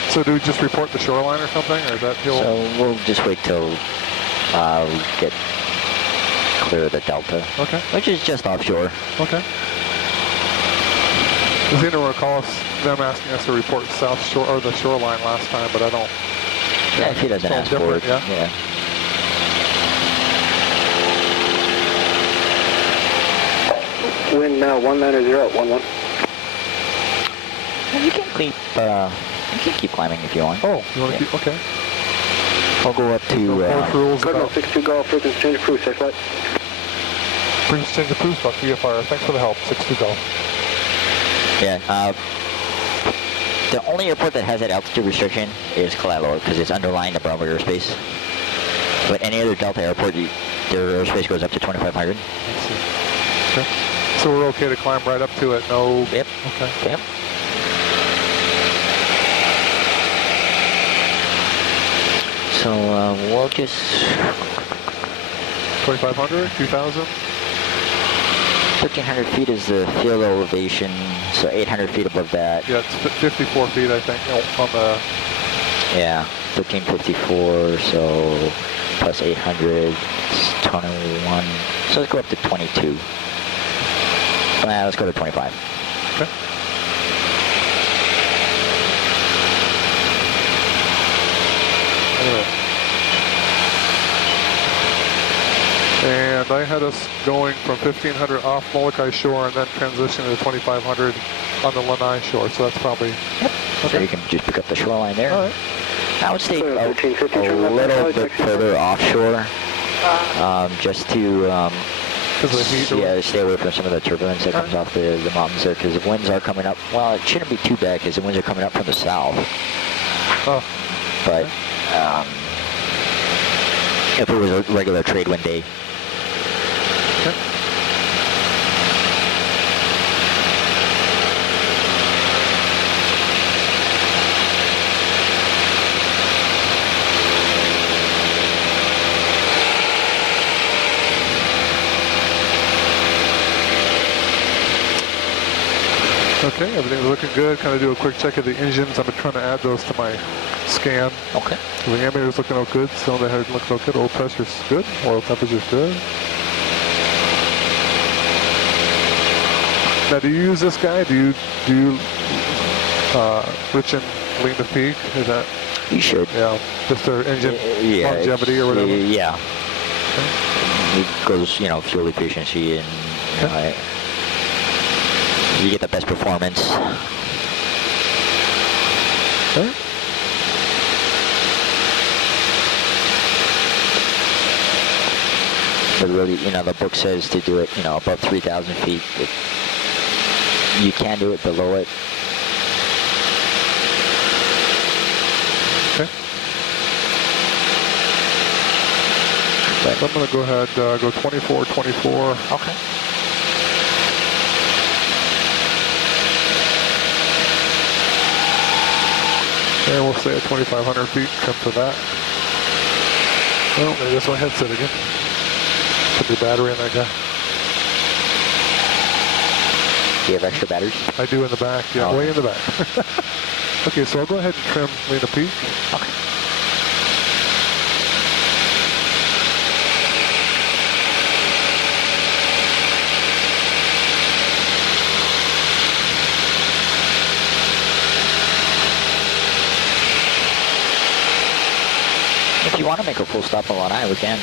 so do we just report the shoreline or something, or is that he'll... So we'll just wait till we get clear of the delta. Okay. Which is just offshore. Okay. Does anyone recall them asking us to report south shore or the shoreline last time, but I don't. Yeah, if he doesn't ask for it. Yeah. Wind now 190 at 11. You can keep climbing if you want. Oh, you want to keep? Okay. I'll go up to. Cardinal 62 Golf, frequency change approved, safe flight. Frequency change approved, Buck VFR. Thanks for the help, 62 Golf. Yeah. The only airport that has that altitude restriction is Kalaloa because it's underlying the Bravo airspace. But any other Delta airport, their airspace goes up to 2,500. I see. Okay. So we're okay to climb right up to it? No. Yep. Okay. Yep. So we'll just 2,500, 2,000. 1,500 feet is the field elevation, so 800 feet above that. Yeah, it's 54 feet, I think, on the... Yeah, 1,554, so plus 800, it's 21. So let's go up to 22. Let's go to 25. Okay. And I had us going from 1,500 off Molokai shore and then transitioning to 2,500 on the Lanai shore, so that's probably... Yep. Okay. So you can just pick up the shoreline there. All right. I would stay a little bit further offshore, just to stay away from some of the turbulence that comes off the mountains there, because if winds are coming up, well, it shouldn't be too bad because the winds are coming up from the south. Oh. But if it was a regular trade wind day. Okay. Okay, everything's looking good. Kind of do a quick check of the engines. I've been trying to add those to my scan. Okay. The ammeter's looking all good. Cylinder head looking all good. Oil pressure's good. Oil temperature's good. Now, do you use this guy? Do you rich and lean to peak? Is that? You should. Yeah. Just their engine longevity or whatever. Yeah. Okay. It goes, fuel efficiency and. Okay. You get the best performance. Okay. But really, the book says to do it, above 3,000 feet. You can do it below it. Okay. But So I'm going to go ahead, go 24, 24. Okay. And we'll stay at 2,500 feet, come to that. Well, there goes my headset again. Put the battery in that guy. Do you have extra batteries? I do in the back, yeah, way in the back. Okay, so I'll go ahead and trim Lena Peak. Okay. If you want to make a full stop on Lanai, we can.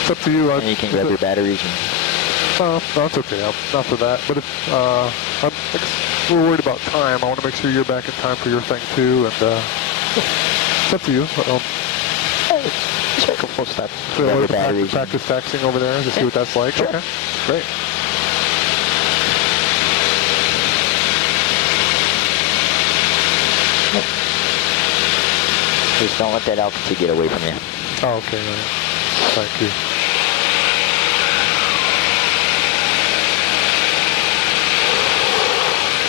It's up to you. And you can grab your batteries. No, that's okay. I'm not for that. But if we're worried about time, I want to make sure you're back in time for your thing too. And it's up to you. Just make a full stop. So practice taxiing over there to see what that's like. Sure. Okay, great. Just don't let that altitude get away from you. Oh, okay, right. Thank you.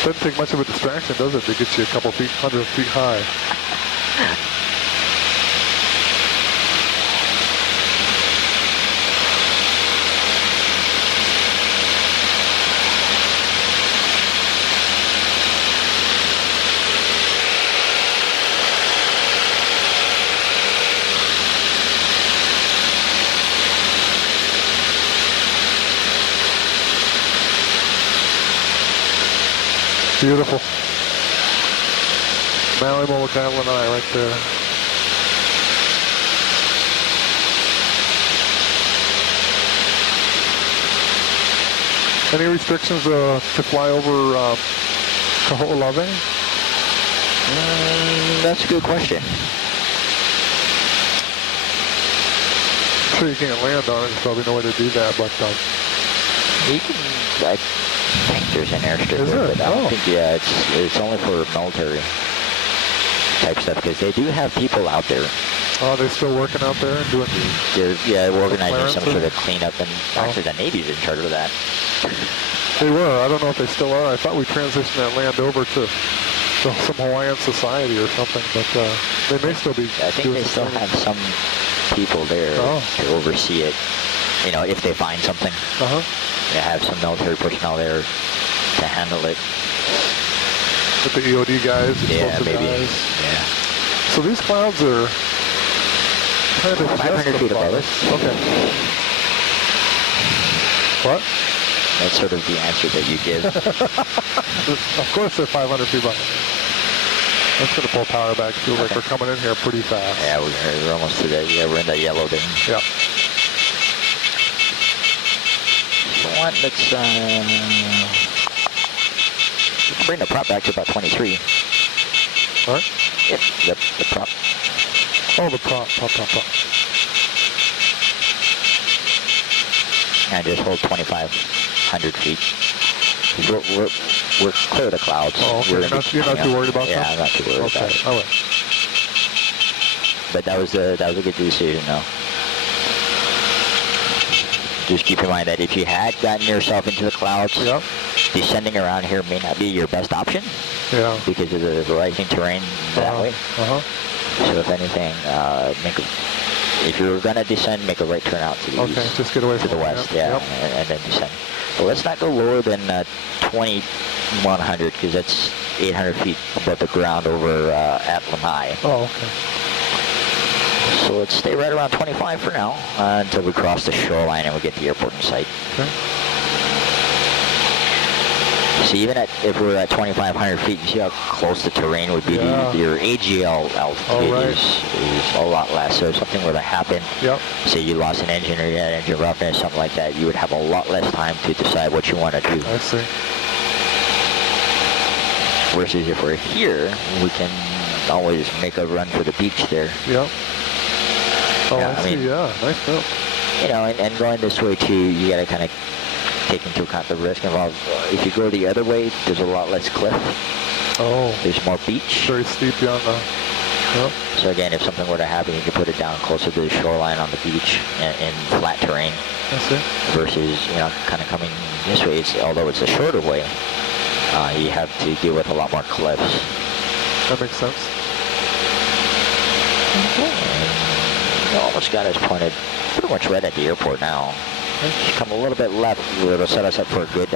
Doesn't take much of a distraction, does it, to get you a couple feet, 100 feet high? Beautiful. Maui, Molokai, Lanai right there. Any restrictions to fly over Kaho'olawe? That's a good question. I'm sure you can't land on it. There's probably no way to do that, but you can. I think there's an airstrip there, but I don't think. Yeah, it's only for military type stuff because they do have people out there. Oh, they're still working out there and doing. They're organizing some sort of cleanup, and actually the Navy's in charge of that. They were. I don't know if they still are. I thought we transitioned that land over to some Hawaiian society or something, but they may still be. I think they still have some people there to oversee it. You know, if they find something. They have some military personnel there to handle it. With the EOD guys, yeah, maybe. Guys. Yeah. So these clouds are kind of 500 feet above us. Okay. What? That's sort of the answer that you give. Of course they're 500 feet above. That's going to pull power back. Feels like we're coming in here pretty fast. Yeah, we're almost to that. Yeah, we're in that yellow thing. Yeah. Let's bring the prop back to about 23. What? Yep, the prop. Oh, the prop. And just hold 2,500 feet. We're clear of the clouds. Oh, okay. You're not too worried about that? Yeah, I'm not too worried about it. All right. But that was a good decision, though. Just keep in mind that if you had gotten yourself into the clouds, descending around here may not be your best option. Yeah. Because of the rising terrain that way. So if anything, if you're gonna descend, make a right turn out to the east. Just get away to the west, and then descend. But let's not go lower than 2,100 because that's 800 feet above the ground over at Lanai. Oh, okay. So let's stay right around 25 for now until we cross the shoreline and we get the airport in sight. Okay. So even if we're at 2,500 feet, you see how close the terrain would be. Your AGL altitude is a lot less. So if something were to happen, say you lost an engine or you had engine roughness, something like that, you would have a lot less time to decide what you want to do. I see. Versus if we're here, we can always make a run for the beach there. Yep. Oh, I see. Nice build. You know, and going this way too, you got to kind of take into account the risk involved. If you go the other way, there's a lot less cliff. Oh. There's more beach. Very steep down the. Yep. So again, if something were to happen, you can put it down closer to the shoreline on the beach in flat terrain. I see. Versus, you know, kind of coming this way. Although it's a shorter way, you have to deal with a lot more cliffs. That makes sense. Okay. You almost got us pointed pretty much right at the airport now. Just come a little bit left, it'll set us up for a good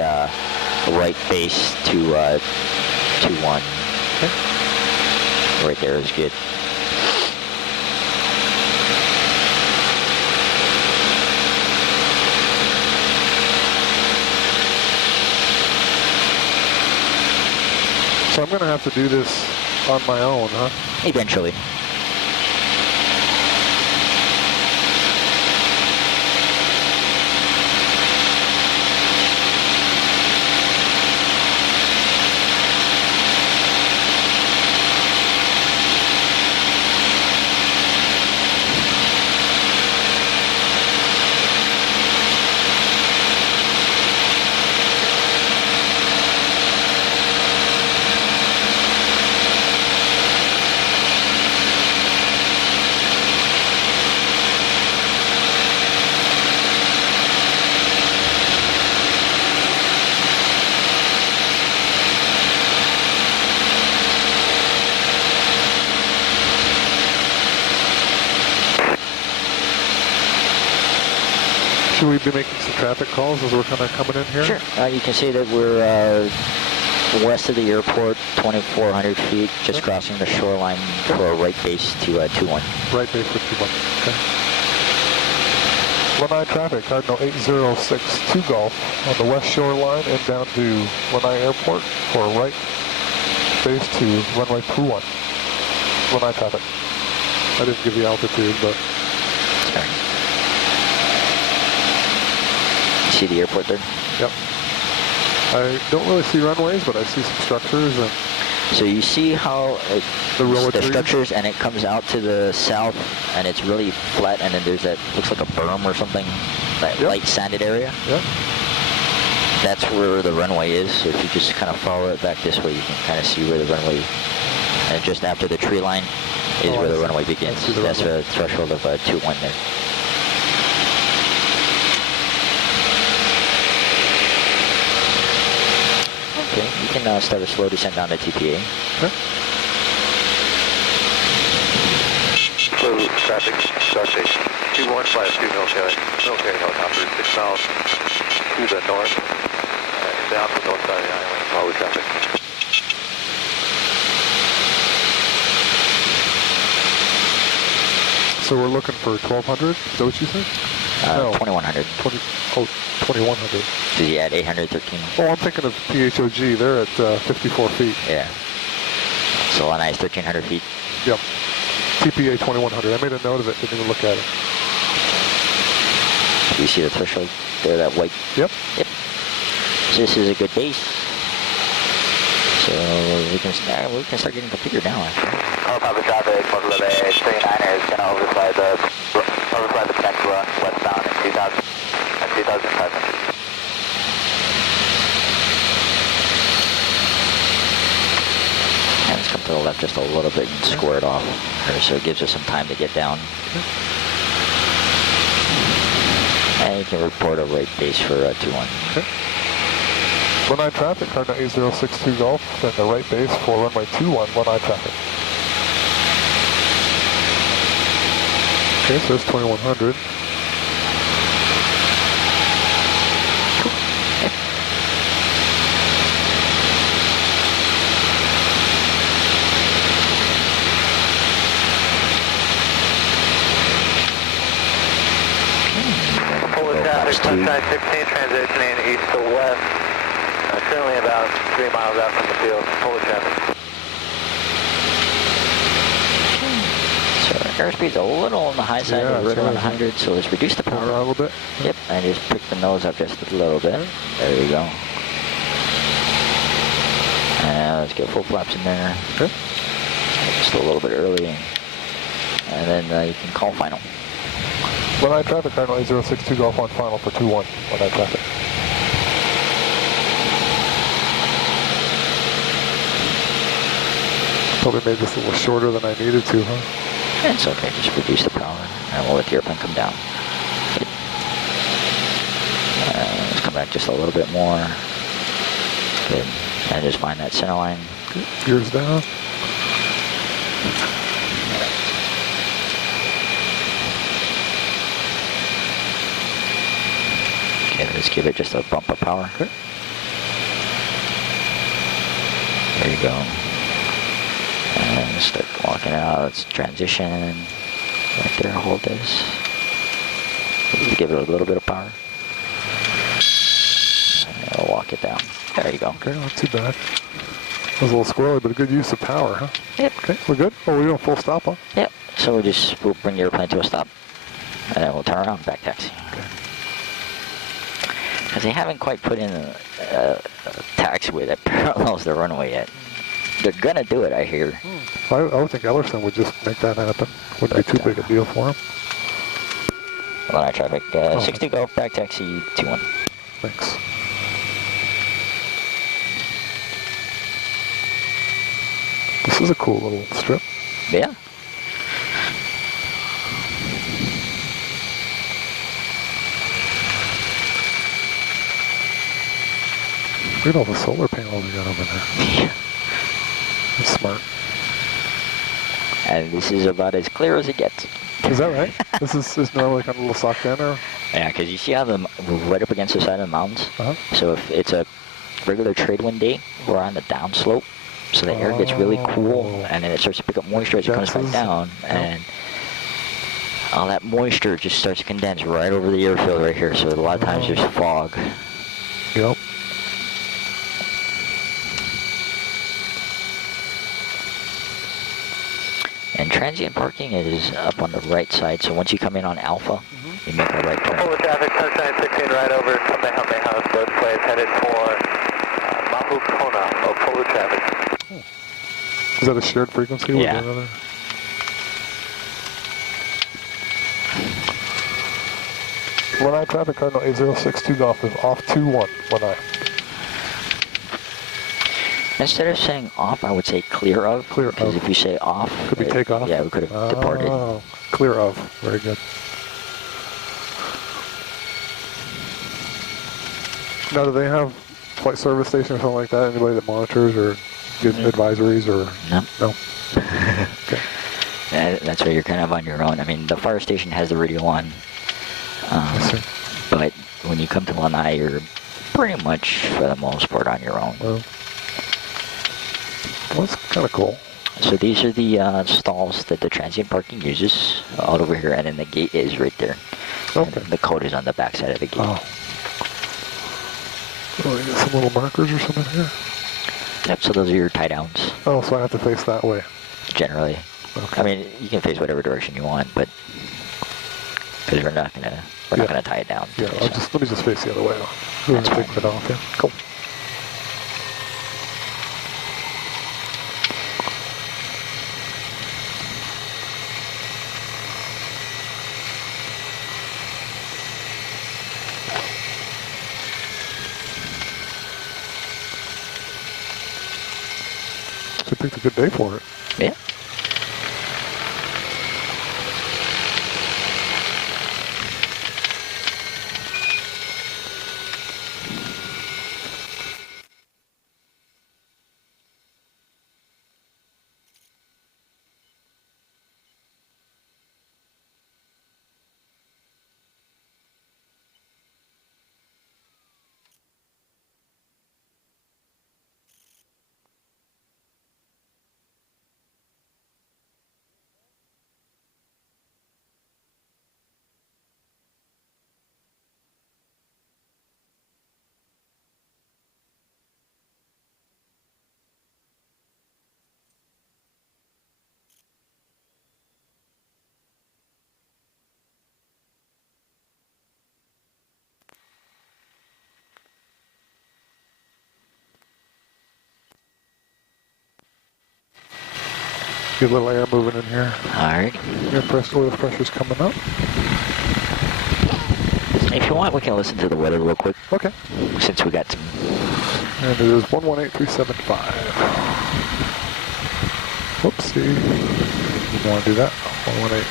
right base to 2-1. Okay. Right there is good. So I'm going to have to do this on my own, huh? Eventually. Should we be making some traffic calls as we're kind of coming in here? Sure. You can see that we're west of the airport, 2,400 feet, just crossing the shoreline for a right base to 21. Right base for 21. Okay. Lanai traffic, Cardinal 8062 Golf on the west shoreline and down to Lanai Airport for a right base to runway 21. Lanai traffic. I didn't give the altitude, but... Sorry. See the airport there? Yep. I don't really see runways, but I see some structures and... So you see how the structures, and it comes out to the south, and it's really flat, and then there's that, looks like a berm or something, that light sanded area? Yep. That's where the runway is, so if you just kind of follow it back this way, you can kind of see where the runway, and just after the tree line is where the runway begins. That's the threshold of 21 there. Okay, you can start a slow descent down to TPA. Okay. Slow traffic, start station 2152 military helicopter, 6 miles to the north, and down to the north side of the island, follow traffic. So we're looking for 1,200, is that what you said? No. 2,100. 2,100. Did you add 813? Oh, I'm thinking of PHOG. They're at 54 feet. Yeah. So Lanai is 1,300 feet. Yep. TPA 2,100. I made a note of it. Didn't even look at it. Do you see the threshold there, that white? Yep. Yep. So this is a good base. So we can start getting configured now, actually. Public traffic, Motor 39er is going to overfly the peninsula westbound in 2007. And let's come to the left just a little bit and square it off, so it gives us some time to get down. And you can report a right base for 21. Okay. Lanai traffic, Cardinal 8062 Golf, and the right base for runway 21, Lanai traffic. Okay, so it's 2,100. Forward traffic, Sunshine 16, transitioning east to west. Currently about 3 miles out from the field. Forward traffic. So airspeed's a little on the high side, right around 100, so let's reduce the power a little bit. Yep, and just pick the nose up just a little bit. There you go. And let's get full flaps in there. Okay. Just a little bit early. And then you can call final. Lanai traffic, Cardinal 8062 Golf on final for 21, Lanai traffic. Probably made this a little shorter than I needed to, huh? It's okay, just reduce the power, and we'll let the airplane come down. Good. Let's come back just a little bit more. Good. And just find that center line. Good. Gears down. Okay, let's give it just a bump of power. Okay. There you go. And start going. Walking out, let's transition. Right there, hold this. Give it a little bit of power. And we'll walk it down. There you go. Okay, not too bad. That was a little squirrely, but a good use of power, huh? Yep. Okay, we're good? Oh, we're doing full stop, huh? Yep. So we'll bring the airplane to a stop. And then we'll turn around, back taxi. Okay. Because they haven't quite put in a taxiway that parallels the runway yet. They're going to do it, I hear. I would think Ellerson would just make that happen. Wouldn't be too big a deal for him. Hold on, traffic. 60 go, back taxi 21. Thanks. This is a cool little strip. Yeah. Look at all the solar panels we got over there. That's smart. And this is about as clear as it gets. Is that right? This is normally kind of a little socked in, or? Yeah, because you see how we're right up against the side of the mountains? Uh-huh. So if it's a regular trade wind day, we're on the downslope. So the air gets really cool, and then it starts to pick up moisture as it comes back down. And all that moisture just starts to condense right over the airfield right here. So a lot of times there's fog. Yep. And transient parking is up on the right side, so once you come in on Alpha, you make a right turn. Full traffic, Sunshine 16 right over, Kamehameha, both ways headed for Mahukona, Opolu traffic. Is that a shared frequency? Yeah. With another? Lanai traffic, Cardinal 8062 Golf is off 2-1, Lanai. Instead of saying off, I would say clear of. Clear of. Because if you say off, Could be take off? Yeah, we could have departed. Clear of. Very good. Now, do they have flight service station or something like that? Anybody that monitors or gives advisories or? No. No. Okay. That's where you're kind of on your own. I mean, the fire station has the radio on. But when you come to Lanai, you're pretty much, for the most part, on your own. Well, that's kind of cool. So these are the stalls that the transient parking uses out over here, and then the gate is right there. Okay. And the code is on the back side of the gate. Oh, you got some little markers or something here? Yep, so those are your tie downs. Oh, so I have to face that way. Generally. Okay. I mean, you can face whatever direction you want, but because we're not gonna tie it down. Yeah, today, let me just face the other way. We're That's gonna take fine. that off. Yeah, cool. So you picked a good day for it. Yeah. Get a little air moving in here. All right. Air pressure, oil pressure's coming up. If you want, we can listen to the weather real quick. Okay. Since we got some. And it is 118375. Whoopsie. You don't want to do that? 118.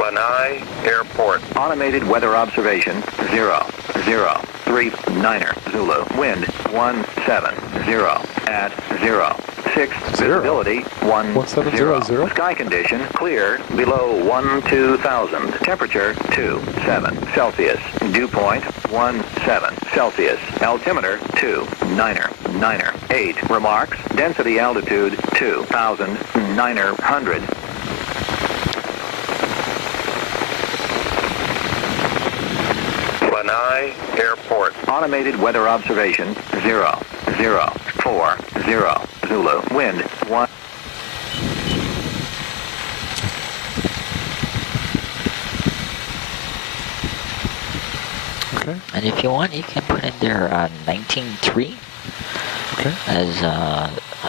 Lanai Airport. Automated weather observation 003 Niner Zulu. Wind 170 at 06 visibility 1700. Sky condition clear below 12,000. Temperature 27 Celsius. Dew point 17 Celsius. Altimeter 2,998. Remarks. Density altitude 2,900. Lanai Airport. Automated weather observation 0040. Zulu. Wind 1. Okay. And if you want, you can put in there 19.3 as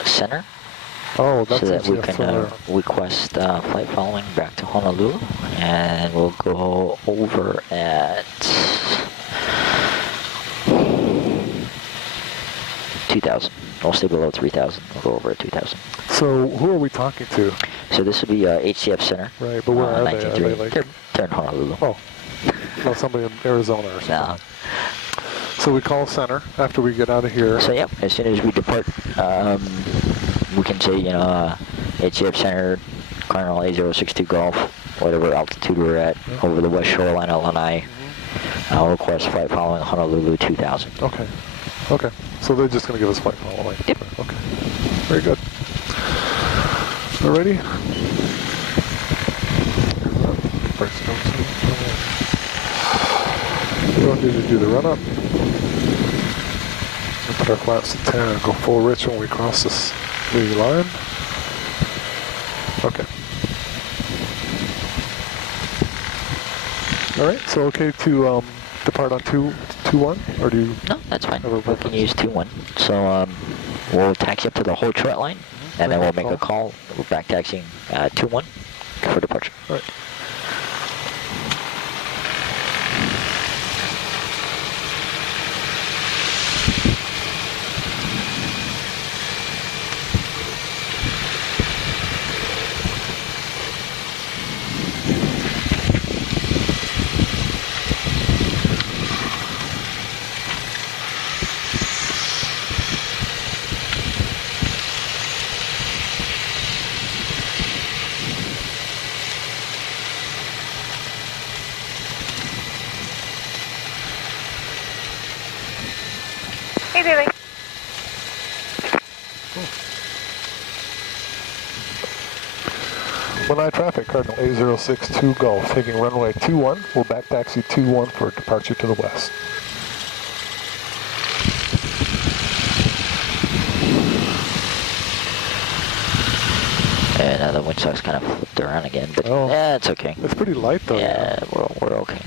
center. Oh, that's so that we can familiar. request flight following back to Honolulu, and we'll go over at 2,000. We'll stay below 3,000. We'll go over at 2,000. So who are we talking to? So this will be HCF Center. Right, but where are they? Are they like... They're in Honolulu. Oh, no, somebody in Arizona or something. No. So we call center after we get out of here. So yeah, as soon as we depart, we can say, HCF Center, Cardinal A062 Golf, whatever altitude we're at, over the west shoreline of Lanai. I'll request flight following Honolulu 2000. Okay. Okay. So they're just going to give us flight following. Yep. Okay. Very good. Alrighty. We don't need to do the run-up. We'll put our flaps to 10 and go full rich when we cross this new line. Okay. Alright, so okay to depart on 2-1, or do you... No, that's fine. We can use 2-1. So we'll taxi up to the whole chart line, and then we'll make a call. We're back taxiing 2-1 for departure. All right. Hey, Billy. Lanai traffic, Cardinal A062 Golf, taking runway 21. We'll back taxi 21 for departure to the west. And the windsock's kind of flipped around again, but yeah, it's okay. It's pretty light though. Yeah, we're okay.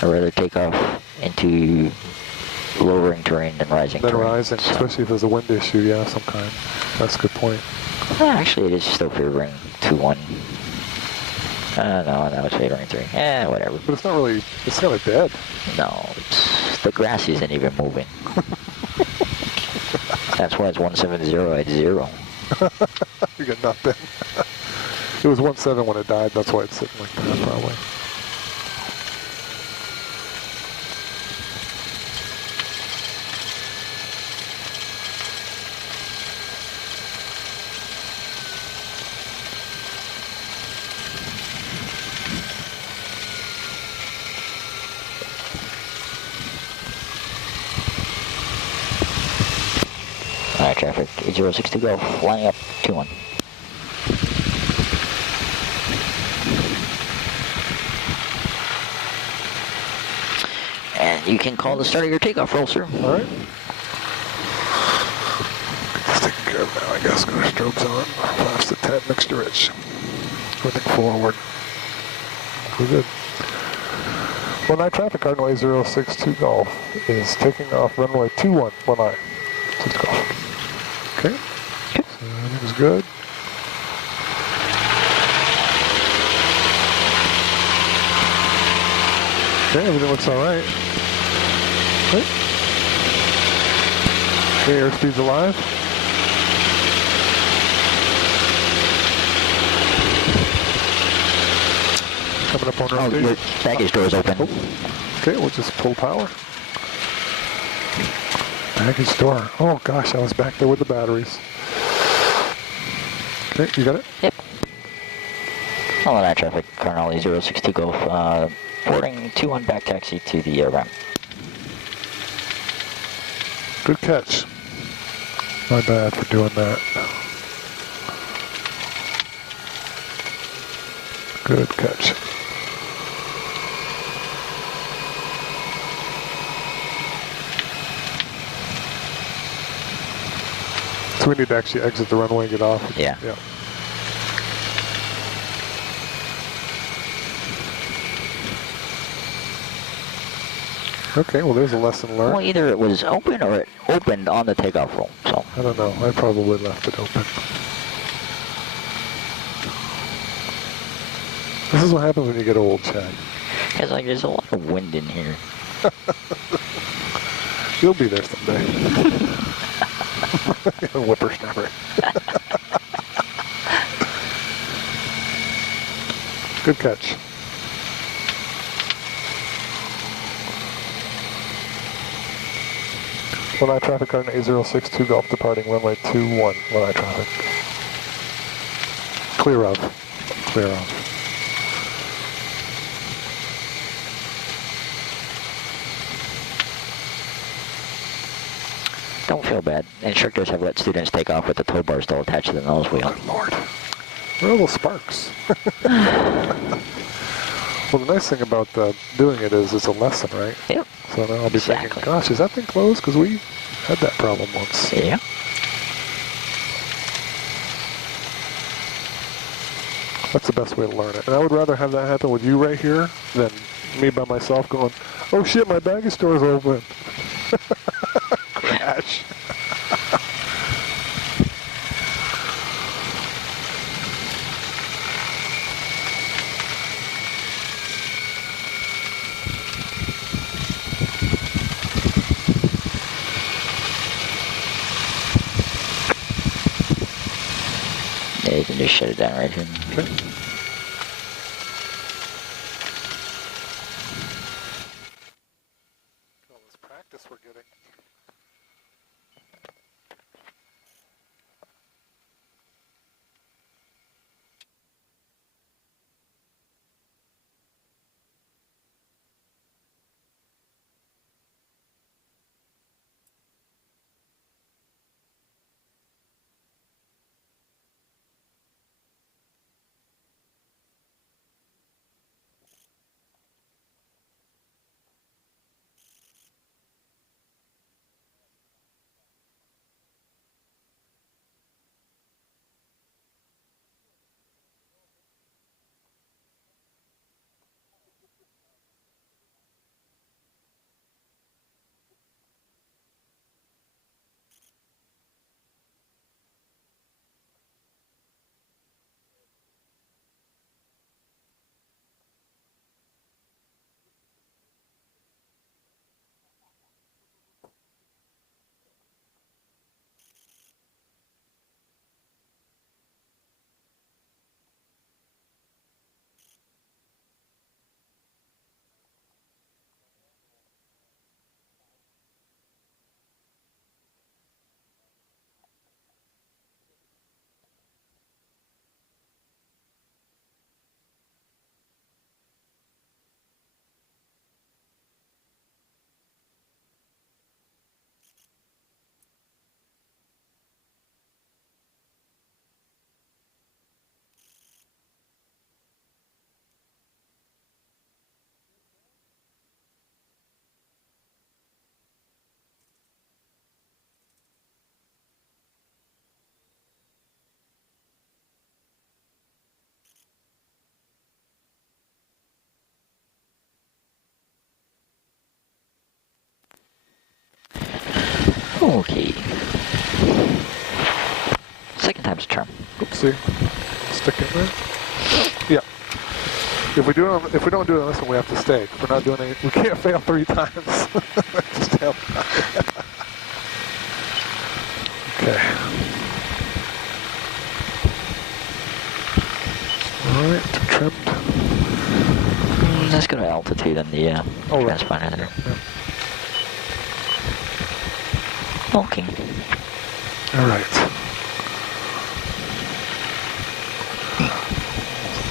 I'd rather take off into lowering terrain than rising terrain. Rising, so. Especially if there's a wind issue, yeah, some kind. That's a good point. Actually, it is still favoring 2-1. No, it's favoring 3. Whatever. But it's not really, it's kind of dead. No, the grass isn't even moving. That's why it's 170 at 0. You got nothing. It was 1.7 when it died, that's why it's sitting like that, probably. Alright, traffic, 8062 Golf, flying up, 2-1. And you can call the start of your takeoff roll, sir. Alright. Just taking care of now, I guess. Got our strobes on. Flaps to 10, next to rich. Everything forward. We're good. Lanai traffic, Cardinal A062 Golf is taking off runway 21, Lanai. 6 Golf. Okay. So everything's good. Okay, everything looks alright. Okay. Okay, airspeed's alive. Coming up on our station. Your baggage door is open. Oh. Okay, we'll just pull power. Baggage door. Oh gosh, I was back there with the batteries. Okay, you got it? Yep. All of that traffic, Colonel 062 Golf, boarding 21 back taxi to the ramp. Good catch. My bad for doing that. Good catch. So we need to actually exit the runway and get off. Yeah. Yeah. Okay, well there's a lesson learned. Well, either it was open or it opened on the takeoff roll, so. I don't know, I probably left it open. This is what happens when you get old, Chad. It's like there's a lot of wind in here. You'll be there someday. Whippersnapper. Good catch. One eye traffic on 8062 Golf departing runway 21. One eye traffic. Clear of. Clear of. Don't feel bad. Instructors have let students take off with the tow bar still attached to the nose wheel. Good Lord. They're little sparks. Well, the nice thing about doing it is it's a lesson, right? Yep. So now I'll be thinking, gosh, is that thing closed? Because we had that problem once. Yeah. That's the best way to learn it. And I would rather have that happen with you right here than me by myself going, oh shit, my baggage door's open. Crash. Yeah, you can just shut it down right here. Okay. All this practice we're getting. Okay. Second time's a charm. Oopsie. Stick it there. Yeah. If we don't do it on this one, we have to stay. If we're not doing it, we can't fail 3 times. Just help. Okay. All right, trimmed. Let's go to altitude on the transponder there. Yeah. Okay. All right.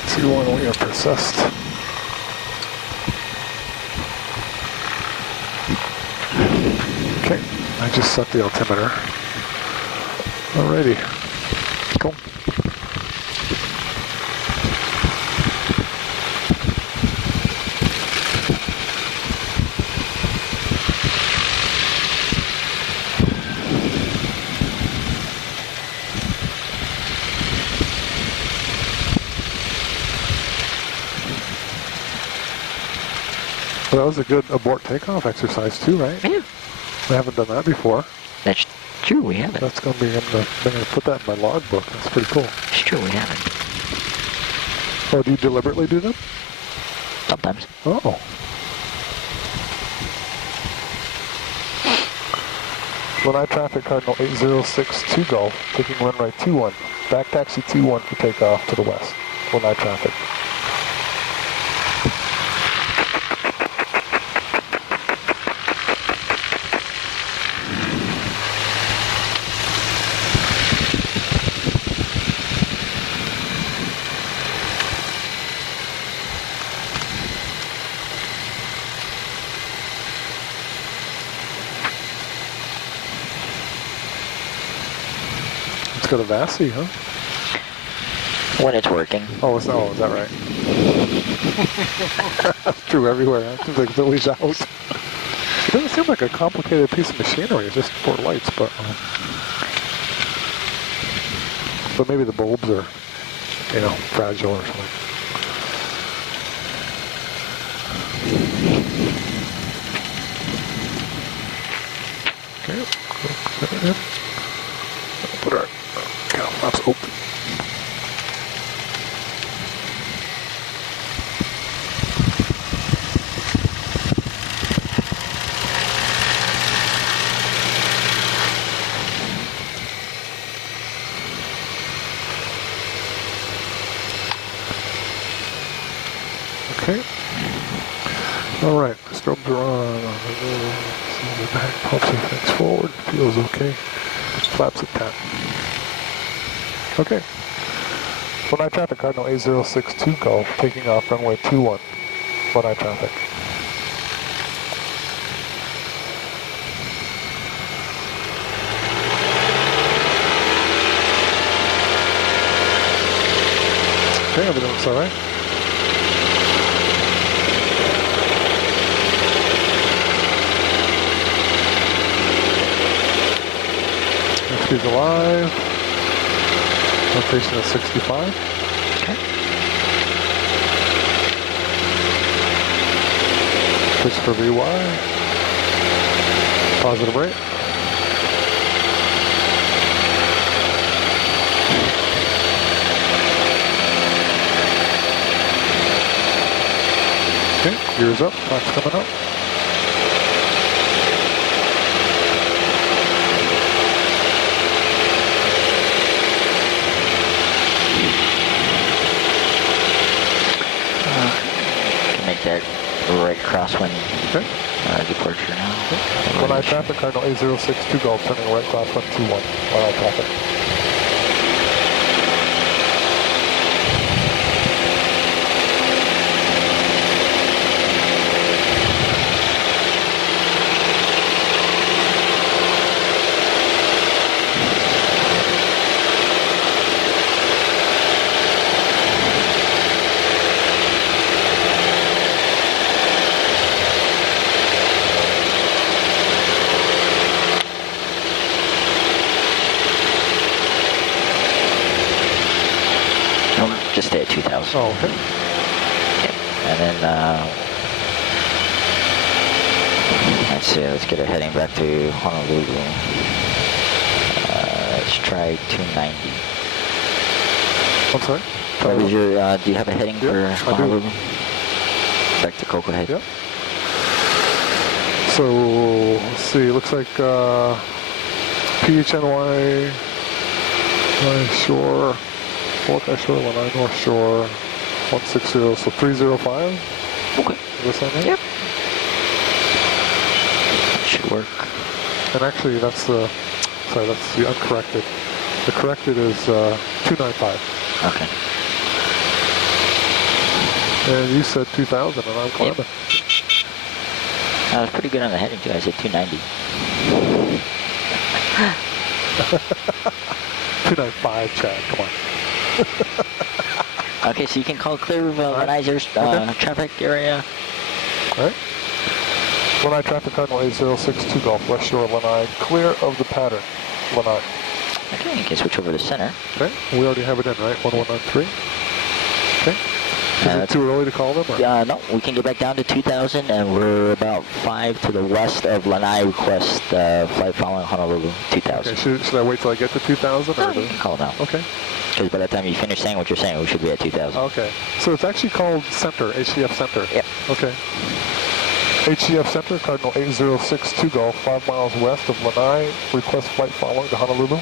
2-1, we are processed. Okay, I just set the altimeter. Alrighty, cool. Well, that was a good abort takeoff exercise too, right? Yeah. We haven't done that before. That's true, we haven't. That's going to be, I'm going to put that in my logbook. That's pretty cool. It's true, we haven't. Oh, do you deliberately do that? Sometimes. Oh. Lanai traffic, Cardinal 8062 Golf, taking runway 21. Back taxi 21 for takeoff to the west. Lanai traffic. It's got a VASI, huh? When it's working. Oh, is that right? That's true everywhere. It seems like village out. It doesn't seem like a complicated piece of machinery. It's just 4 lights, but maybe the bulbs are, fragile or something. Okay, put our cow flaps open. Okay. All right. Strobes are on. The back pulse things forward. Feels okay. Flaps at 10. Okay. Lanai traffic, Cardinal 8062 Golf, taking off runway 21. Lanai traffic. Okay, everything looks all right. Speed's alive. Rotation is 65. Okay. Pitch for VY. Positive rate. Okay, gears up. Clock's coming up. Make that right crosswind departure now. Okay. Lanai traffic, Cardinal 8062 Golf, turning right crosswind 21. Lanai traffic. Just stay at 2,000. Oh, okay. Yep. And then, let's see, let's get her heading back to Honolulu. Let's try 290. I'm sorry? What was your, do you have a heading for Honolulu? I do. Back to Cocoa Head. Yep. So, let's see, looks like PHNY Shore, Molokai Shore, Lanai North Shore, 160, so 305. Okay. Is this on there? Yep. That should work. And actually, that's the uncorrected. The corrected is 295. Okay. And you said 2,000, and I'm climbing. Yep. I was pretty good on the heading too. I said 290. 295, Chad. Come on. Okay, so you can call clear of Lanai's traffic area. All right. Lanai traffic Cardinal 8062 Golf, West Shore, Lanai, clear of the pattern, Lanai. Okay, you can switch over to center. Okay, we already have it in, right? 1193. Okay. Is it too early to call them? Or? No, we can get back down to 2,000, and we're about 5 to the west of Lanai. Request flight following Honolulu, 2,000. Okay, should I wait till I get to 2,000? No, you can call now. Okay. Because by the time you finish saying what you're saying, we should be at 2,000. Okay. So it's actually called Center, HCF Center. Yep. Okay. HCF Center, Cardinal 8062 Golf, 5 miles west of Lanai. Request flight following to Honolulu.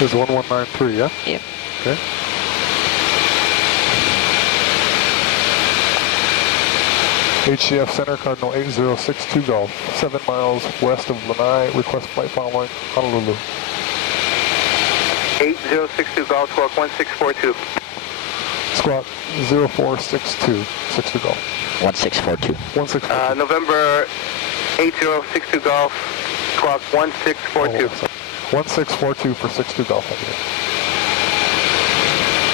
This is 1193, yeah? Yep. Okay. HCF Center, Cardinal 8062 Golf, 7 miles west of Lanai. Request flight following Honolulu. 8062 Golf, squawk 1642. Squawk 0462, 62 Golf. 1642. 1642. November 8062 Golf, squawk 1642. 1642 for 62 Golf.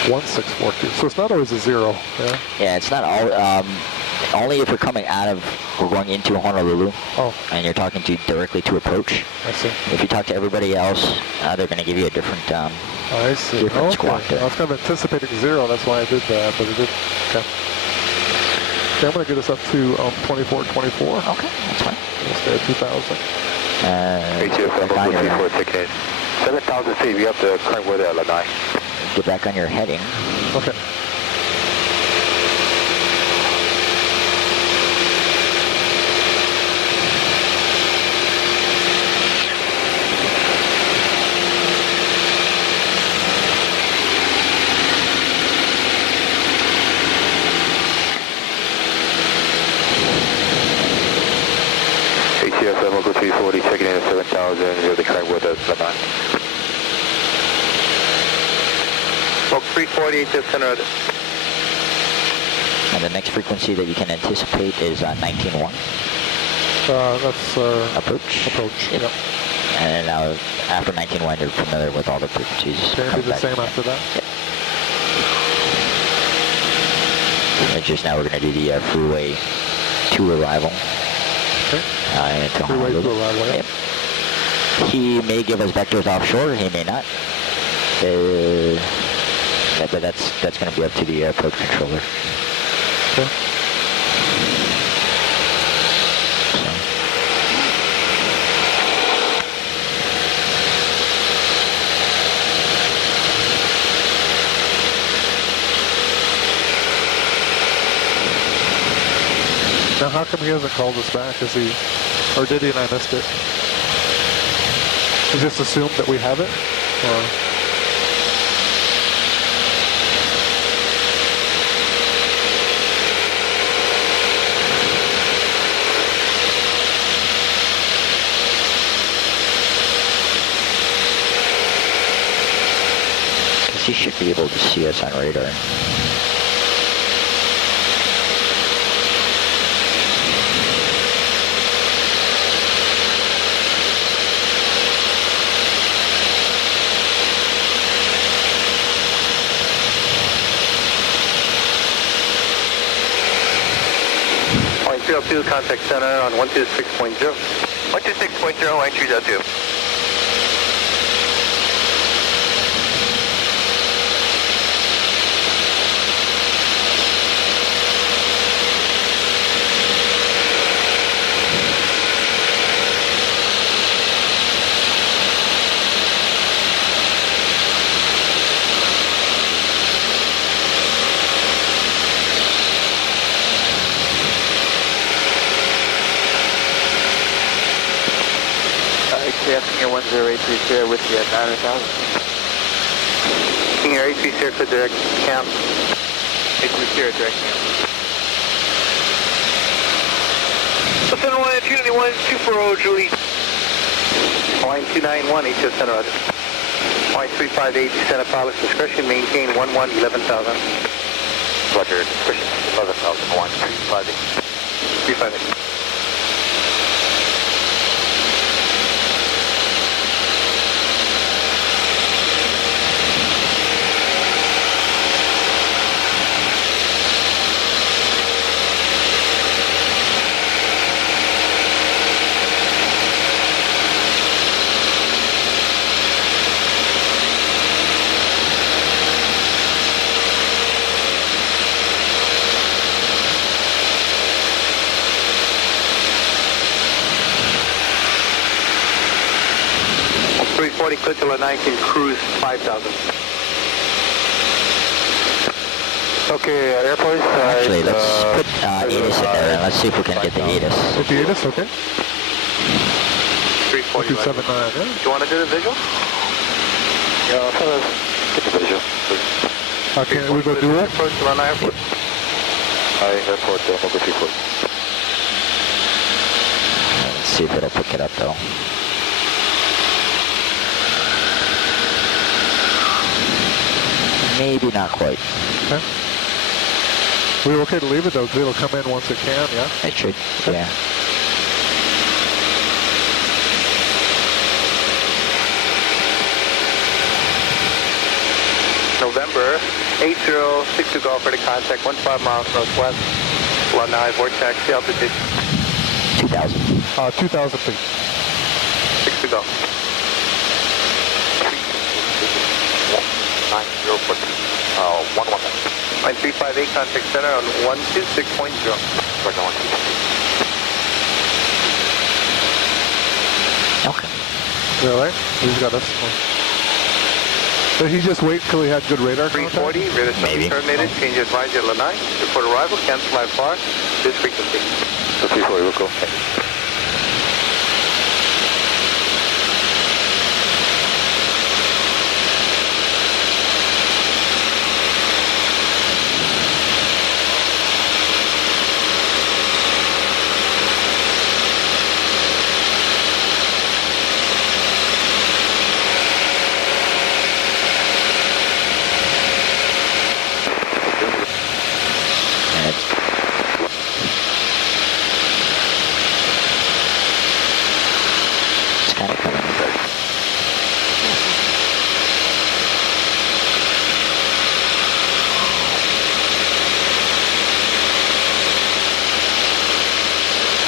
1642. So it's not always a 0. Yeah. Yeah, it's not all. Only if we're coming we're going into Honolulu. Oh. And you're talking directly to approach. I see. If you talk to everybody else, they're going to give you a different. I see. Different squawk there. I was kind of anticipating 0. That's why I did that, but it didn't. Okay. Okay, I'm going to get us up to 2424. Okay, that's fine. We'll stay at 2,000. HFM 4 7,000 feet, we have to climb with it, Lanai. Get back on your heading. Okay. HFM Local 340, checking in at 7,000, we have to climb with us, Lanai. Smoke 340, HF Center. And the next frequency that you can anticipate is 19.1. That's approach. Approach. Yep. Yep. And now after 19.1, you're familiar with all the frequencies. Can it be the same after that? Yep. And just now we're going to do the freeway to arrival. Okay. Into Freeway Honolulu. to arrival. Yep. He may give us vectors offshore. He may not. But that's going to be up to the approach controller. Okay. Now, how come he hasn't called us back? Or did he and I missed it? He just assumed that we have it? Or? He should be able to see us on radar. Point 302, contact center on 126.0. 126.0, line 302. Senior 10830 with you at 900,000. Senior 830 for direct camp. 830 direct camp. Center 1 at Unity 1240, Julie. Line 291, HO Center, Roger. Line 358, descend at pilot's discretion, maintain 11,000. Roger, discretion 11,000, 358. 358. Clear to 19, cruise 5,000. Okay, airport. Actually, let's put ATIS in there and let's see if we can get the ATIS. Get the ATIS, okay. 340. 279, yeah. Do you want to do the visual? Yeah, fellas, get the visual. Okay, we go do it? Approach to Lana Airport. Airport, number 340. Let's see if it'll pick it up though. Maybe not quite. Okay. We're okay to leave it though, because it'll come in once it can, yeah? It should, okay. Yeah. November 8062 Golf, ready contact 15 miles northwest. Lanai vortex, altitude 2,000. 2,000 feet. 6 to go. 11. Line 358, contact center on 126.0. Okay. Yeah, right? He's got us. Did he just wait till he had good radar contact? 340, radar Maybe. terminated, change advisory at Lanai. Report arrival, cancel my far, this frequency. So 340, we'll go. It's kind of coming.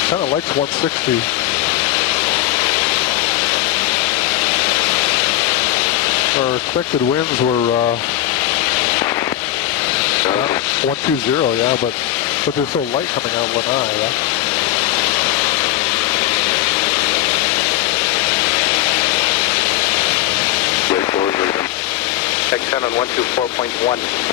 Kind of likes 160. Our expected winds were 120, yeah, but they're so light coming out of Lanai, yeah. Check 10 on 124.1.